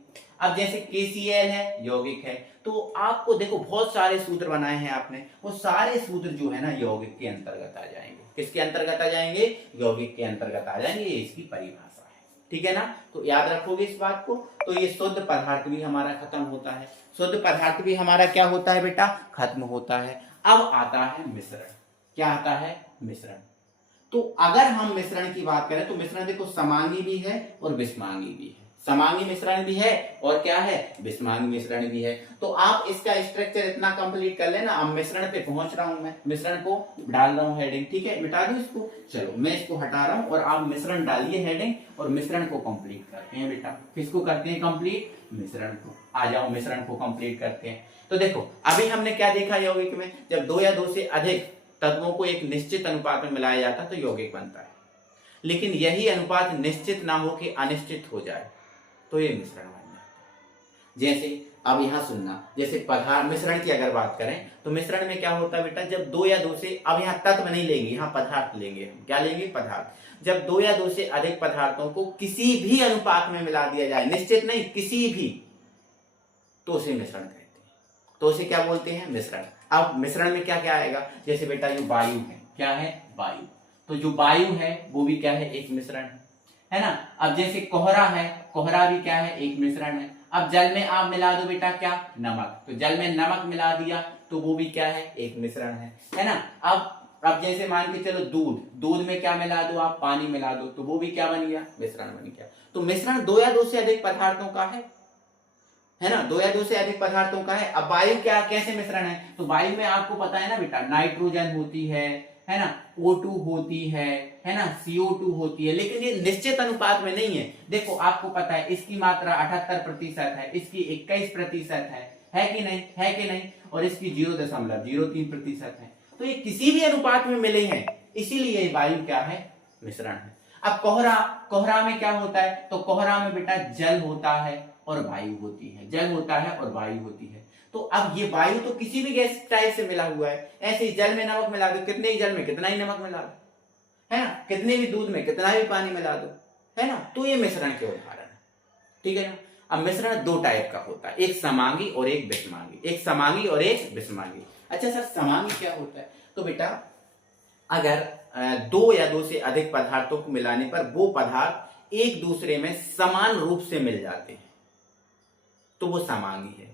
अब जैसे KCl है यौगिक है, तो आपको देखो बहुत सारे सूत्र बनाए हैं आपने, वो सारे सूत्र जो है ना यौगिक के अंतर्गत आ जाएंगे। किसके अंतर्गत आ जाएंगे? यौगिक के अंतर्गत आ जाएंगे। ये इसकी परिभाषा है, ठीक है ना। तो याद रखोगे इस बात को। तो ये शुद्ध पदार्थ भी हमारा खत्म होता है, शुद्ध पदार्थ भी हमारा क्या होता है बेटा? खत्म होता है। अब आता है मिश्रण। क्या आता है? मिश्रण। तो अगर हम मिश्रण की बात करें तो मिश्रण देखो समांगी भी है और विषमांगी भी है। समांगी मिश्रण भी है और क्या है? विषमांगी मिश्रण भी है। तो आप इसका स्ट्रक्चर इतना कंप्लीट कर लेना। अब मिश्रण पे पहुंच रहा हूं मैं, मिश्रण को डाल रहा हूं हेडिंग, ठीक है। मिटा दूं इसको, चलो मैं इसको हटा रहा हूं और आप मिश्रण डालिए हेडिंग और मिश्रण को कंप्लीट करते हैं बेटा। किसको करते हैं कंप्लीट? मिश्रण को। आ जाओ मिश्रण को कंप्लीट करते हैं। तो देखो अभी हमने क्या देखा यौगिक में, जब दो या दो से अधिक तत्वों को एक निश्चित अनुपात में मिलाया जाता है तो यौगिक बनता है। लेकिन यही अनुपात निश्चित ना हो कि अनिश्चित हो जाए तो ये मिश्रण बन जाता है। जैसे अब यहां सुनना, जैसे पदार्थ मिश्रण की अगर बात करें तो मिश्रण में क्या होता है बेटा? जब दो या दो से, अब यहाँ तत्व नहीं लेंगे, यहाँ पदार्थ लेंगे हम। क्या लेंगे? पदार्थ। जब दो या दो से अधिक पदार्थों को किसी भी अनुपात में मिला दिया जाए, निश्चित नहीं किसी भी, तो उसे मिश्रण कहते हैं। तो उसे क्या बोलते हैं? मिश्रण। अब मिश्रण में क्या क्या आएगा? जैसे बेटा ये वायु है, क्या है? वायु। तो जो वायु है वो भी क्या है? एक मिश्रण है ना। अब जैसे कोहरा है, कोहरा भी क्या है? एक मिश्रण है। अब जल में आप मिला दो बेटा क्या? नमक। तो जल में नमक मिला दिया तो वो भी क्या है? एक मिश्रण है ना। अब जैसे मान के चलो दूध, दूध में क्या मिला दो आप? पानी मिला दो तो वो भी क्या बन गया? मिश्रण बन गया। तो मिश्रण दो या दो से अधिक पदार्थों का है ना, दो या दो से अधिक पदार्थों का है। अब वायु क्या, कैसे मिश्रण है? तो वायु में आपको पता है ना बेटा, नाइट्रोजन होती है ना, O2 होती है ना, CO2 होती है, लेकिन ये निश्चित अनुपात में नहीं है। देखो आपको पता है इसकी मात्रा 78% है, इसकी 21% है कि नहीं? है कि नहीं? और इसकी 0.03% है। तो ये किसी भी अनुपात में मिले हैं, इसीलिए वायु क्या है? मिश्रण है। अब कोहरा, कोहरा में क्या होता है? तो कोहरा में बेटा जल होता है और वायु होती है, जल होता है और वायु होती है। तो अब ये वायु तो किसी भी गैस टाइप से मिला हुआ है। ऐसे ही जल में नमक मिला दो, कितने ही जल में कितना ही नमक मिला दो, है ना, कितने भी दूध में कितना भी पानी मिला दो, है ना। तो ये मिश्रण के उदाहरण है, ठीक है ना। अब मिश्रण दो टाइप का होता है, एक समांगी और एक विषमांगी। एक समांगी और एक विषमांगी। अच्छा सर समांगी क्या होता है? तो बेटा अगर दो या दो से अधिक पदार्थों को मिलाने पर वो पदार्थ एक दूसरे में समान रूप से मिल जाते हैं तो वो समांगी है।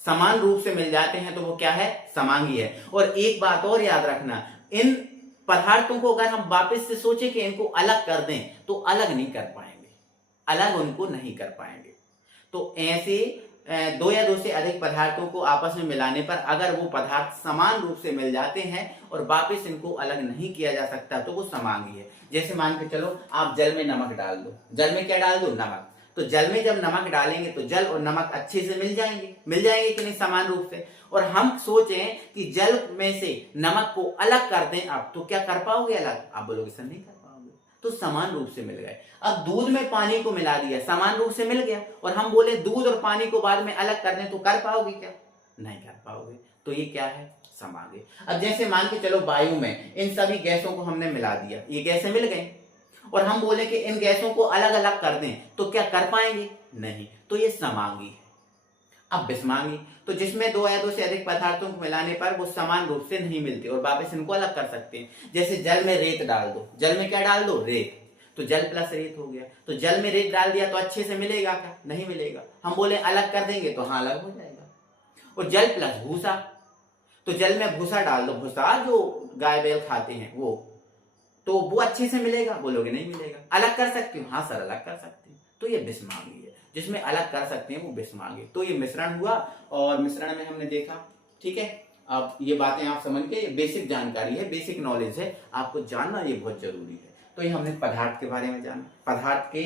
समान रूप से मिल जाते हैं तो वो क्या है? समांगी है। और एक बात और याद रखना, इन पदार्थों को अगर हम वापस से सोचे कि इनको अलग कर दें तो अलग नहीं कर पाएंगे, अलग उनको नहीं कर पाएंगे। तो ऐसे दो या दो से अधिक पदार्थों को आपस में मिलाने पर अगर वो पदार्थ समान रूप से मिल जाते हैं और वापस इनको अलग नहीं किया जा सकता तो वो समांगी है। जैसे मान के चलो आप जल में नमक डाल दो, जल में क्या डाल दो? नमक। तो जल में जब नमक डालेंगे तो जल और नमक अच्छे से मिल जाएंगे कि नहीं? समान रूप से। और हम सोचें कि जल में से नमक को अलग कर दें आप, तो क्या कर पाओगे अलग? आप बोलोगे सर नहीं कर पाओगे। तो समान रूप से मिल गए। अब दूध में पानी को मिला दिया, समान रूप से मिल गया, और हम बोले दूध और पानी को बाद में अलग कर दें तो कर पाओगे क्या? नहीं कर पाओगे। तो ये क्या है? समांगी। अब जैसे मान के चलो वायु में इन सभी गैसों को हमने मिला दिया, ये गैसें मिल गई, और हम बोले कि इन गैसों को अलग अलग कर दें तो क्या कर पाएंगे? नहीं। तो ये समांगी है। अब विषमांगी, तो जिसमें दो या दो से अधिक पदार्थों को मिलाने पर वो समान रूप से नहीं मिलते और वापस इनको अलग कर सकते हैं। जैसे जल में रेत डाल दो, जल में क्या डाल दो? रेत। तो जल प्लस रेत हो गया। तो जल में रेत डाल दिया तो अच्छे से मिलेगा क्या? नहीं मिलेगा। हम बोले अलग कर देंगे तो हाँ अलग हो जाएगा। और जल प्लस भूसा, तो जल में भूसा डाल दो, भूसा जो गाय बैल खाते हैं वो, तो वो अच्छे से मिलेगा? बोलोगे नहीं मिलेगा। अलग कर सकते हो? हाँ सर अलग कर सकते हैं। तो ये विषमांगी है, जिसमें अलग कर सकते हैं वो विषमांगी। तो ये मिश्रण हुआ, और मिश्रण में हमने देखा, ठीक है। अब ये बातें आप समझ के, बेसिक जानकारी है, बेसिक नॉलेज है, आपको जानना ये बहुत जरूरी है। तो ये हमने पदार्थ के बारे में जाना, पदार्थ के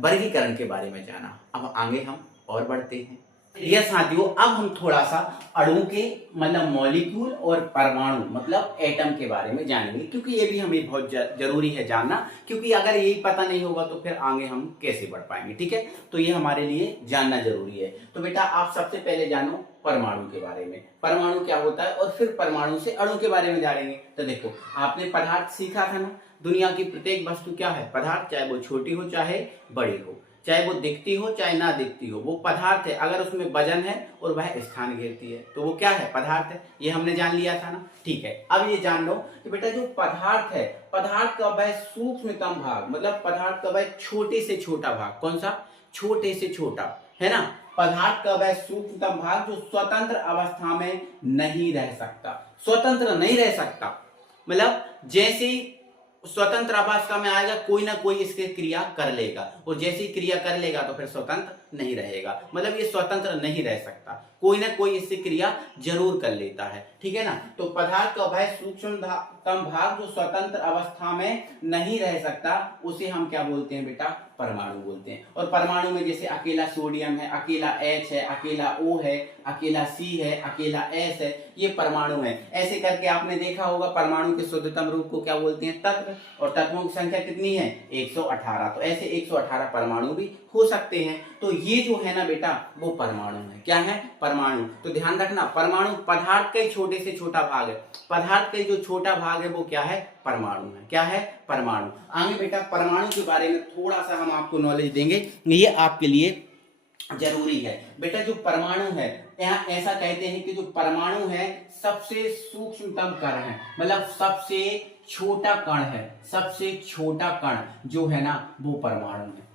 वर्गीकरण के बारे में जाना। अब आगे हम और बढ़ते हैं। यह साथियों अब हम थोड़ा सा अणु के मतलब मॉलिक्यूल और परमाणु मतलब एटम के बारे में जानेंगे, क्योंकि ये भी हमें बहुत जरूरी है जानना, क्योंकि अगर यही पता नहीं होगा तो फिर आगे हम कैसे बढ़ पाएंगे, ठीक है। तो ये हमारे लिए जानना जरूरी है। तो बेटा आप सबसे पहले जानो परमाणु के बारे में, परमाणु क्या होता है, और फिर परमाणु से अणु के बारे में जानेंगे। तो देखो आपने पदार्थ सीखा था ना, दुनिया की प्रत्येक वस्तु क्या है? पदार्थ, चाहे वो छोटी हो चाहे बड़ी हो। चाहे वो दिखती हो चाहे ना दिखती हो, वो पदार्थ है। अगर उसमें वजन है और वह स्थान घेरती है तो वो क्या है, पदार्थ है। ये हमने जान लिया था ना, ठीक है। अब ये जान लो कि बेटा जो पदार्थ है, पदार्थ का वह सूक्ष्मतम भाग, मतलब पदार्थ का वह छोटे से छोटा भाग, कौन सा, छोटे से छोटा, है ना, पदार्थ का वह सूक्ष्मतम भाग जो स्वतंत्र अवस्था में नहीं रह सकता। स्वतंत्र नहीं रह सकता मतलब जैसे ही स्वतंत्र अवस्था में आएगा कोई ना कोई इसके क्रिया कर लेगा, और जैसे ही क्रिया कर लेगा तो फिर स्वतंत्र नहीं रहेगा, मतलब ये स्वतंत्र नहीं रह सकता, कोई ना कोई इससे क्रिया जरूर कर लेता है, ठीक है ना। तो पदार्थ का वह सूक्ष्मतम भाग जो स्वतंत्र अवस्था में नहीं रह सकता उसे हम क्या बोलते हैं बेटा, परमाणु बोलते हैं। और परमाणु में जैसे अकेला सोडियम है, अकेला H है, अकेला O है, अकेला C है, अकेला S है, ये परमाणु है। ऐसे करके आपने देखा होगा परमाणु के शुद्धतम रूप को क्या बोलते हैं, तत्व, और तत्वों की संख्या कितनी है, 118। तो ऐसे 118 परमाणु भी हो सकते हैं। तो ये जो है ना बेटा वो परमाणु है, क्या है, परमाणु। तो ध्यान रखना, परमाणु पदार्थ का ही छोटे से छोटा भाग है, पदार्थ का जो छोटा भाग है वो क्या है, परमाणु है, क्या है, परमाणु। आगे बेटा परमाणु के बारे में थोड़ा सा हम आपको नॉलेज देंगे, ये आपके लिए जरूरी है। बेटा जो परमाणु है, यहाँ ऐसा कहते हैं कि जो परमाणु है सबसे सूक्ष्मतम कण है, मतलब सबसे छोटा कण है, सबसे छोटा कण जो है ना वो परमाणु है।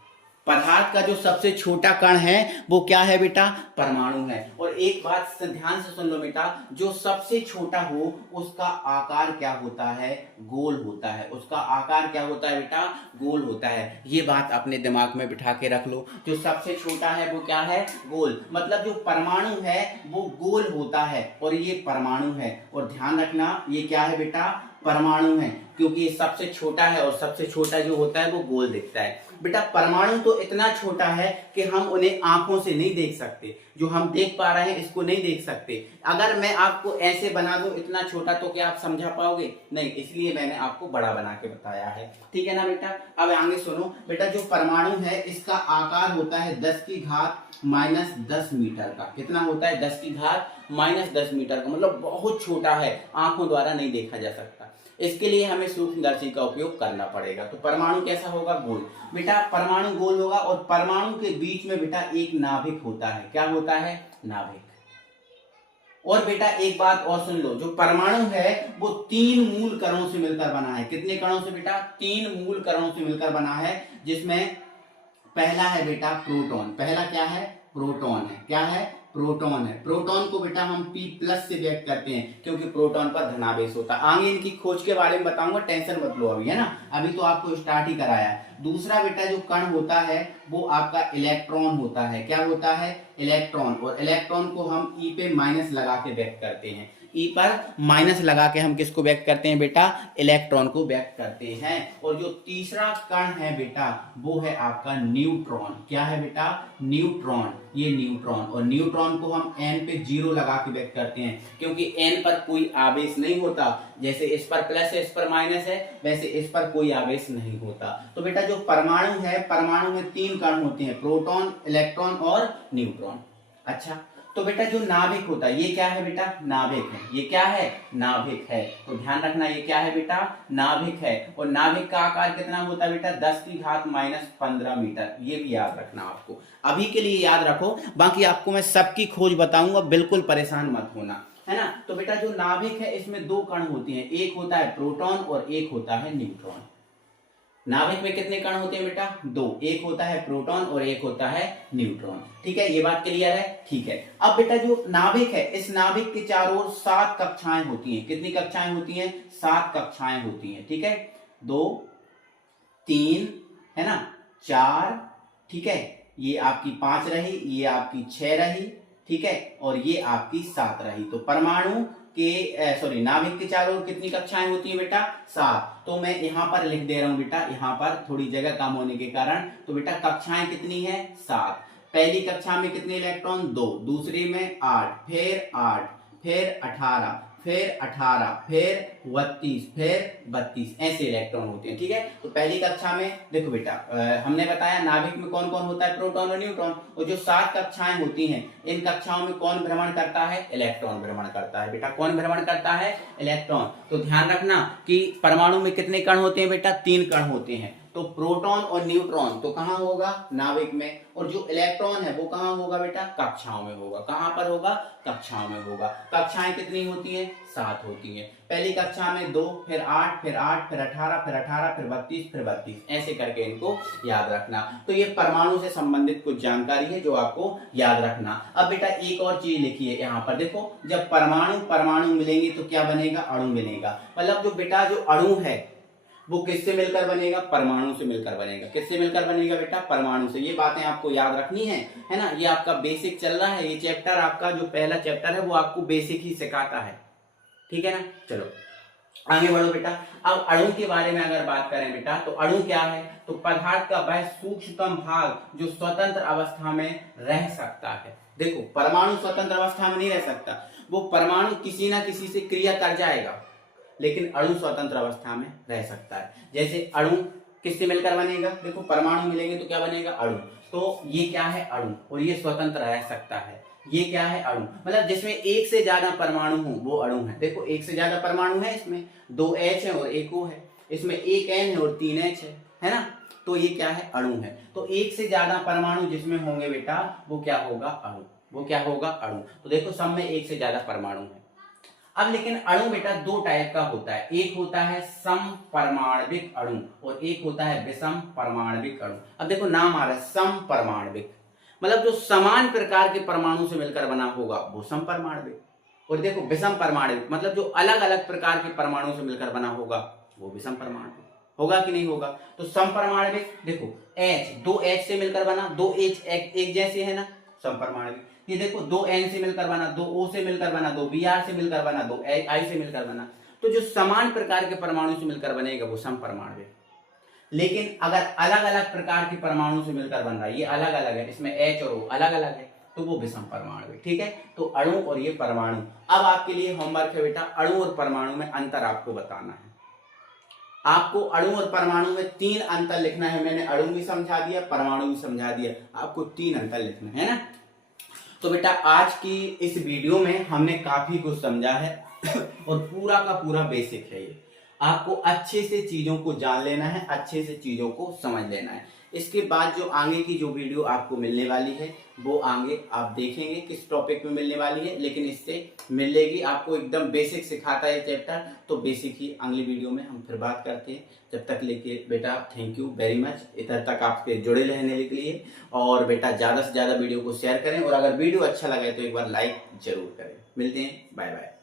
पदार्थ का जो सबसे छोटा कण है वो क्या है बेटा, परमाणु है। और एक बात ध्यान से सुन लो बेटा, जो सबसे छोटा हो उसका आकार क्या होता है, गोल होता है, उसका आकार क्या होता है बेटा, गोल होता है। ये बात अपने दिमाग में बिठा के रख लो, जो सबसे छोटा है वो क्या है, गोल, मतलब जो परमाणु है वो गोल होता है और ये परमाणु है। और ध्यान रखना ये क्या है बेटा, परमाणु है, क्योंकि ये सबसे छोटा है और सबसे छोटा जो होता है वो गोल दिखता है। बेटा परमाणु तो इतना छोटा है कि हम उन्हें आंखों से नहीं देख सकते, जो हम देख पा रहे हैं इसको नहीं देख सकते। अगर मैं आपको ऐसे बना दूं इतना छोटा तो क्या आप समझा पाओगे, नहीं, इसलिए मैंने आपको बड़ा बना के बताया है, ठीक है ना बेटा। अब आगे सुनो बेटा, जो परमाणु है इसका आकार होता है 10 की घात -10 मीटर का। कितना होता है, 10 की घात -10 मीटर का, मतलब बहुत छोटा है, आंखों द्वारा नहीं देखा जा सकता। इसके लिए हमें सूक्ष्मदर्शी का उपयोग करना पड़ेगा। तो परमाणु कैसा होगा, गोल। बेटा परमाणु गोल होगा और परमाणु के बीच में बेटा एक नाभिक होता है, क्या होता है, नाभिक। और बेटा एक बात और सुन लो, जो परमाणु है वो 3 मूल कणों से मिलकर बना है। कितने कणों से बेटा, 3 मूल कणों से मिलकर बना है, जिसमें पहला है बेटा प्रोटॉन। पहला क्या है, प्रोटॉन है, क्या है, प्रोटॉन है। प्रोटॉन को बेटा हम P+ से व्यक्त करते हैं क्योंकि प्रोटॉन पर धनावेश होता है। आगे इनकी खोज के बारे में बताऊंगा, टेंशन मत लो अभी, है ना, अभी तो आपको स्टार्ट ही कराया है। दूसरा बेटा जो कण होता है वो आपका इलेक्ट्रॉन होता है, क्या होता है, इलेक्ट्रॉन। और इलेक्ट्रॉन को हम E पे माइनस लगा के व्यक्त करते हैं, ई पर माइनस लगा के हम किसको व्यक्त करते हैं बेटा, इलेक्ट्रॉन को व्यक्त करते हैं। और जो तीसरा कण है बेटा वो है आपका न्यूट्रॉन। क्या है बेटा, न्यूट्रॉन, ये न्यूट्रॉन। और न्यूट्रॉन को हम n पे 0 लगा के व्यक्त करते हैं क्योंकि n पर कोई आवेश नहीं होता। जैसे इस पर प्लस है, इस पर माइनस है, वैसे इस पर कोई आवेश नहीं होता। तो बेटा जो परमाणु है, परमाणु में 3 कण होते हैं, प्रोटॉन, इलेक्ट्रॉन और न्यूट्रॉन। अच्छा, तो बेटा जो नाभिक होता है ये क्या है बेटा, नाभिक है। ये क्या है, नाभिक है। तो ध्यान रखना ये क्या है बेटा, नाभिक है। और नाभिक का आकार कितना होता है बेटा, 10 की घात -15 मीटर। ये भी याद रखना आपको, अभी के लिए याद रखो, बाकी आपको मैं सबकी खोज बताऊंगा, बिल्कुल परेशान मत होना, है ना। तो बेटा जो नाभिक है इसमें 2 कण होते हैं, एक होता है प्रोटॉन और एक होता है न्यूट्रॉन। नाभिक में कितने कण होते हैं बेटा, 2, एक होता है प्रोटॉन और एक होता है न्यूट्रॉन, ठीक है। ये बात क्लियर है, ठीक है। अब बेटा जो नाभिक है, इस नाभिक के चारों ओर 7 कक्षाएं होती हैं। कितनी कक्षाएं होती हैं, 7 कक्षाएं होती हैं, ठीक है। 2, 3, है ना, 4, ठीक है, ये आपकी 5 रही, ये आपकी 6 रही, ठीक है, और ये आपकी 7 रही। तो परमाणु के नाभिक के चारों ओर कितनी कक्षाएं होती हैं बेटा, 7। तो मैं यहाँ पर लिख दे रहा हूं बेटा, यहाँ पर थोड़ी जगह कम होने के कारण। तो बेटा कक्षाएं कितनी है, 7। पहली कक्षा में कितने इलेक्ट्रॉन, 2, दूसरी में 8, फिर 8, फिर 18, फिर 18, फिर 32, फिर 32, ऐसे इलेक्ट्रॉन होते हैं, ठीक है। तो पहली कक्षा में देखो बेटा, हमने बताया नाभिक में कौन कौन होता है, प्रोटॉन और न्यूट्रॉन। और जो 7 कक्षाएं होती हैं, इन कक्षाओं में कौन भ्रमण करता है, इलेक्ट्रॉन भ्रमण करता है बेटा। कौन भ्रमण करता है, इलेक्ट्रॉन। तो ध्यान रखना कि परमाणु में कितने कण होते हैं बेटा, 3 कण होते हैं। तो प्रोटॉन और न्यूट्रॉन तो कहाँ होगा, नाभिक में, और जो इलेक्ट्रॉन है वो कहाँ होगा बेटा, कक्षाओं में होगा। कहाँ पर होगा, कक्षाओं में होगा। कक्षाएं कितनी होती हैं, 7 होती हैं। पहली कक्षा में 2, फिर 8, फिर 8, फिर 18, फिर 18, फिर 32, फिर 32, ऐसे करके इनको याद रखना। तो ये परमाणु से संबंधित कुछ जानकारी है जो आपको याद रखना। अब बेटा एक और चीज लिखिए यहाँ पर, देखो जब परमाणु परमाणु मिलेंगे तो क्या बनेगा, अणु बनेगा। मतलब जो बेटा जो अणु है वो किससे मिलकर बनेगा, परमाणु से मिलकर बनेगा। किससे मिलकर बनेगा बेटा, परमाणु से। ये बातें आपको याद रखनी है ना। ये आपका बेसिक चल रहा है, ये चैप्टर आपका जो पहला चैप्टर है वो आपको बेसिक ही सिखाता है, ठीक है ना। चलो आगे बढ़ो बेटा। अब अणु के बारे में अगर बात करें बेटा, तो अणु क्या है, तो पदार्थ का वह सूक्ष्मतम भाग जो स्वतंत्र अवस्था में रह सकता है। देखो परमाणु स्वतंत्र अवस्था में नहीं रह सकता, वो परमाणु किसी ना किसी से क्रिया कर जाएगा, लेकिन अणु स्वतंत्र अवस्था में रह सकता है। जैसे अणु किससे मिलकर बनेगा, देखो परमाणु मिलेंगे तो क्या बनेगा, अणु। तो ये क्या है, अणु, और ये स्वतंत्र रह सकता है। ये क्या है, अणु, मतलब जिसमें एक से ज्यादा परमाणु हो वो अणु है। देखो एक से ज्यादा परमाणु है, इसमें 2 H है और 1 O है, इसमें 1 N है और 3 H है ना। तो ये क्या है, अणु है। तो एक से ज्यादा परमाणु जिसमें होंगे बेटा वो क्या होगा, अणु। वो क्या होगा, अणु। तो देखो सब में एक से ज्यादा परमाणु है। अब लेकिन अणु बेटा 2 टाइप का होता है, एक होता है समपरमाणविक अणु और एक होता है विषम परमाणविक अणु। अब देखो नाम आ रहा है समपरमाणविक, मतलब जो समान प्रकार के परमाणु से मिलकर बना होगा वो समपरमाणविक, और देखो विषम परमाणविक मतलब जो अलग अलग प्रकार के परमाणु से मिलकर बना होगा वो विषम परमाणविक होगा कि नहीं होगा। तो समपरमाणविक देखो H 2 H से मिलकर बना, 2 H एक जैसे है ना, समपरमाणविक। ये देखो 2 N से मिलकर बना, 2 O से मिलकर बना, 2 Br से मिलकर बना, 2 I से मिलकर बना। तो जो समान प्रकार के परमाणु से मिलकर बनेगा वो समपरमाणविक। लेकिन अगर अलग अलग प्रकार के परमाणु से मिलकर बन रहा है, ये अलग अलग है, इसमें H और O अलग अलग है, तो वो विषम परमाणु। ठीक है, तो अणु और ये परमाणु। अब आपके लिए होमवर्क है बेटा, अणु और परमाणु में अंतर आपको बताना है। आपको अणु और परमाणु में 3 अंतर लिखना है। मैंने अणु भी समझा दिया, परमाणु भी समझा दिया, आपको 3 अंतर लिखना है ना। तो बेटा आज की इस वीडियो में हमने काफी कुछ समझा है और पूरा का पूरा बेसिक है ये। आपको अच्छे से चीजों को जान लेना है, अच्छे से चीजों को समझ लेना है। इसके बाद जो आगे की जो वीडियो आपको मिलने वाली है वो आगे आप देखेंगे किस टॉपिक में मिलने वाली है, लेकिन इससे मिलेगी आपको एकदम बेसिक सिखाता है चैप्टर। तो बेसिक ही अगली वीडियो में हम फिर बात करते हैं। जब तक लेके बेटा थैंक यू वेरी मच, इधर तक आपके जुड़े रहने के लिए। और बेटा ज्यादा से ज्यादा वीडियो को शेयर करें, और अगर वीडियो अच्छा लगे तो एक बार लाइक जरूर करें। मिलते हैं, बाय बाय।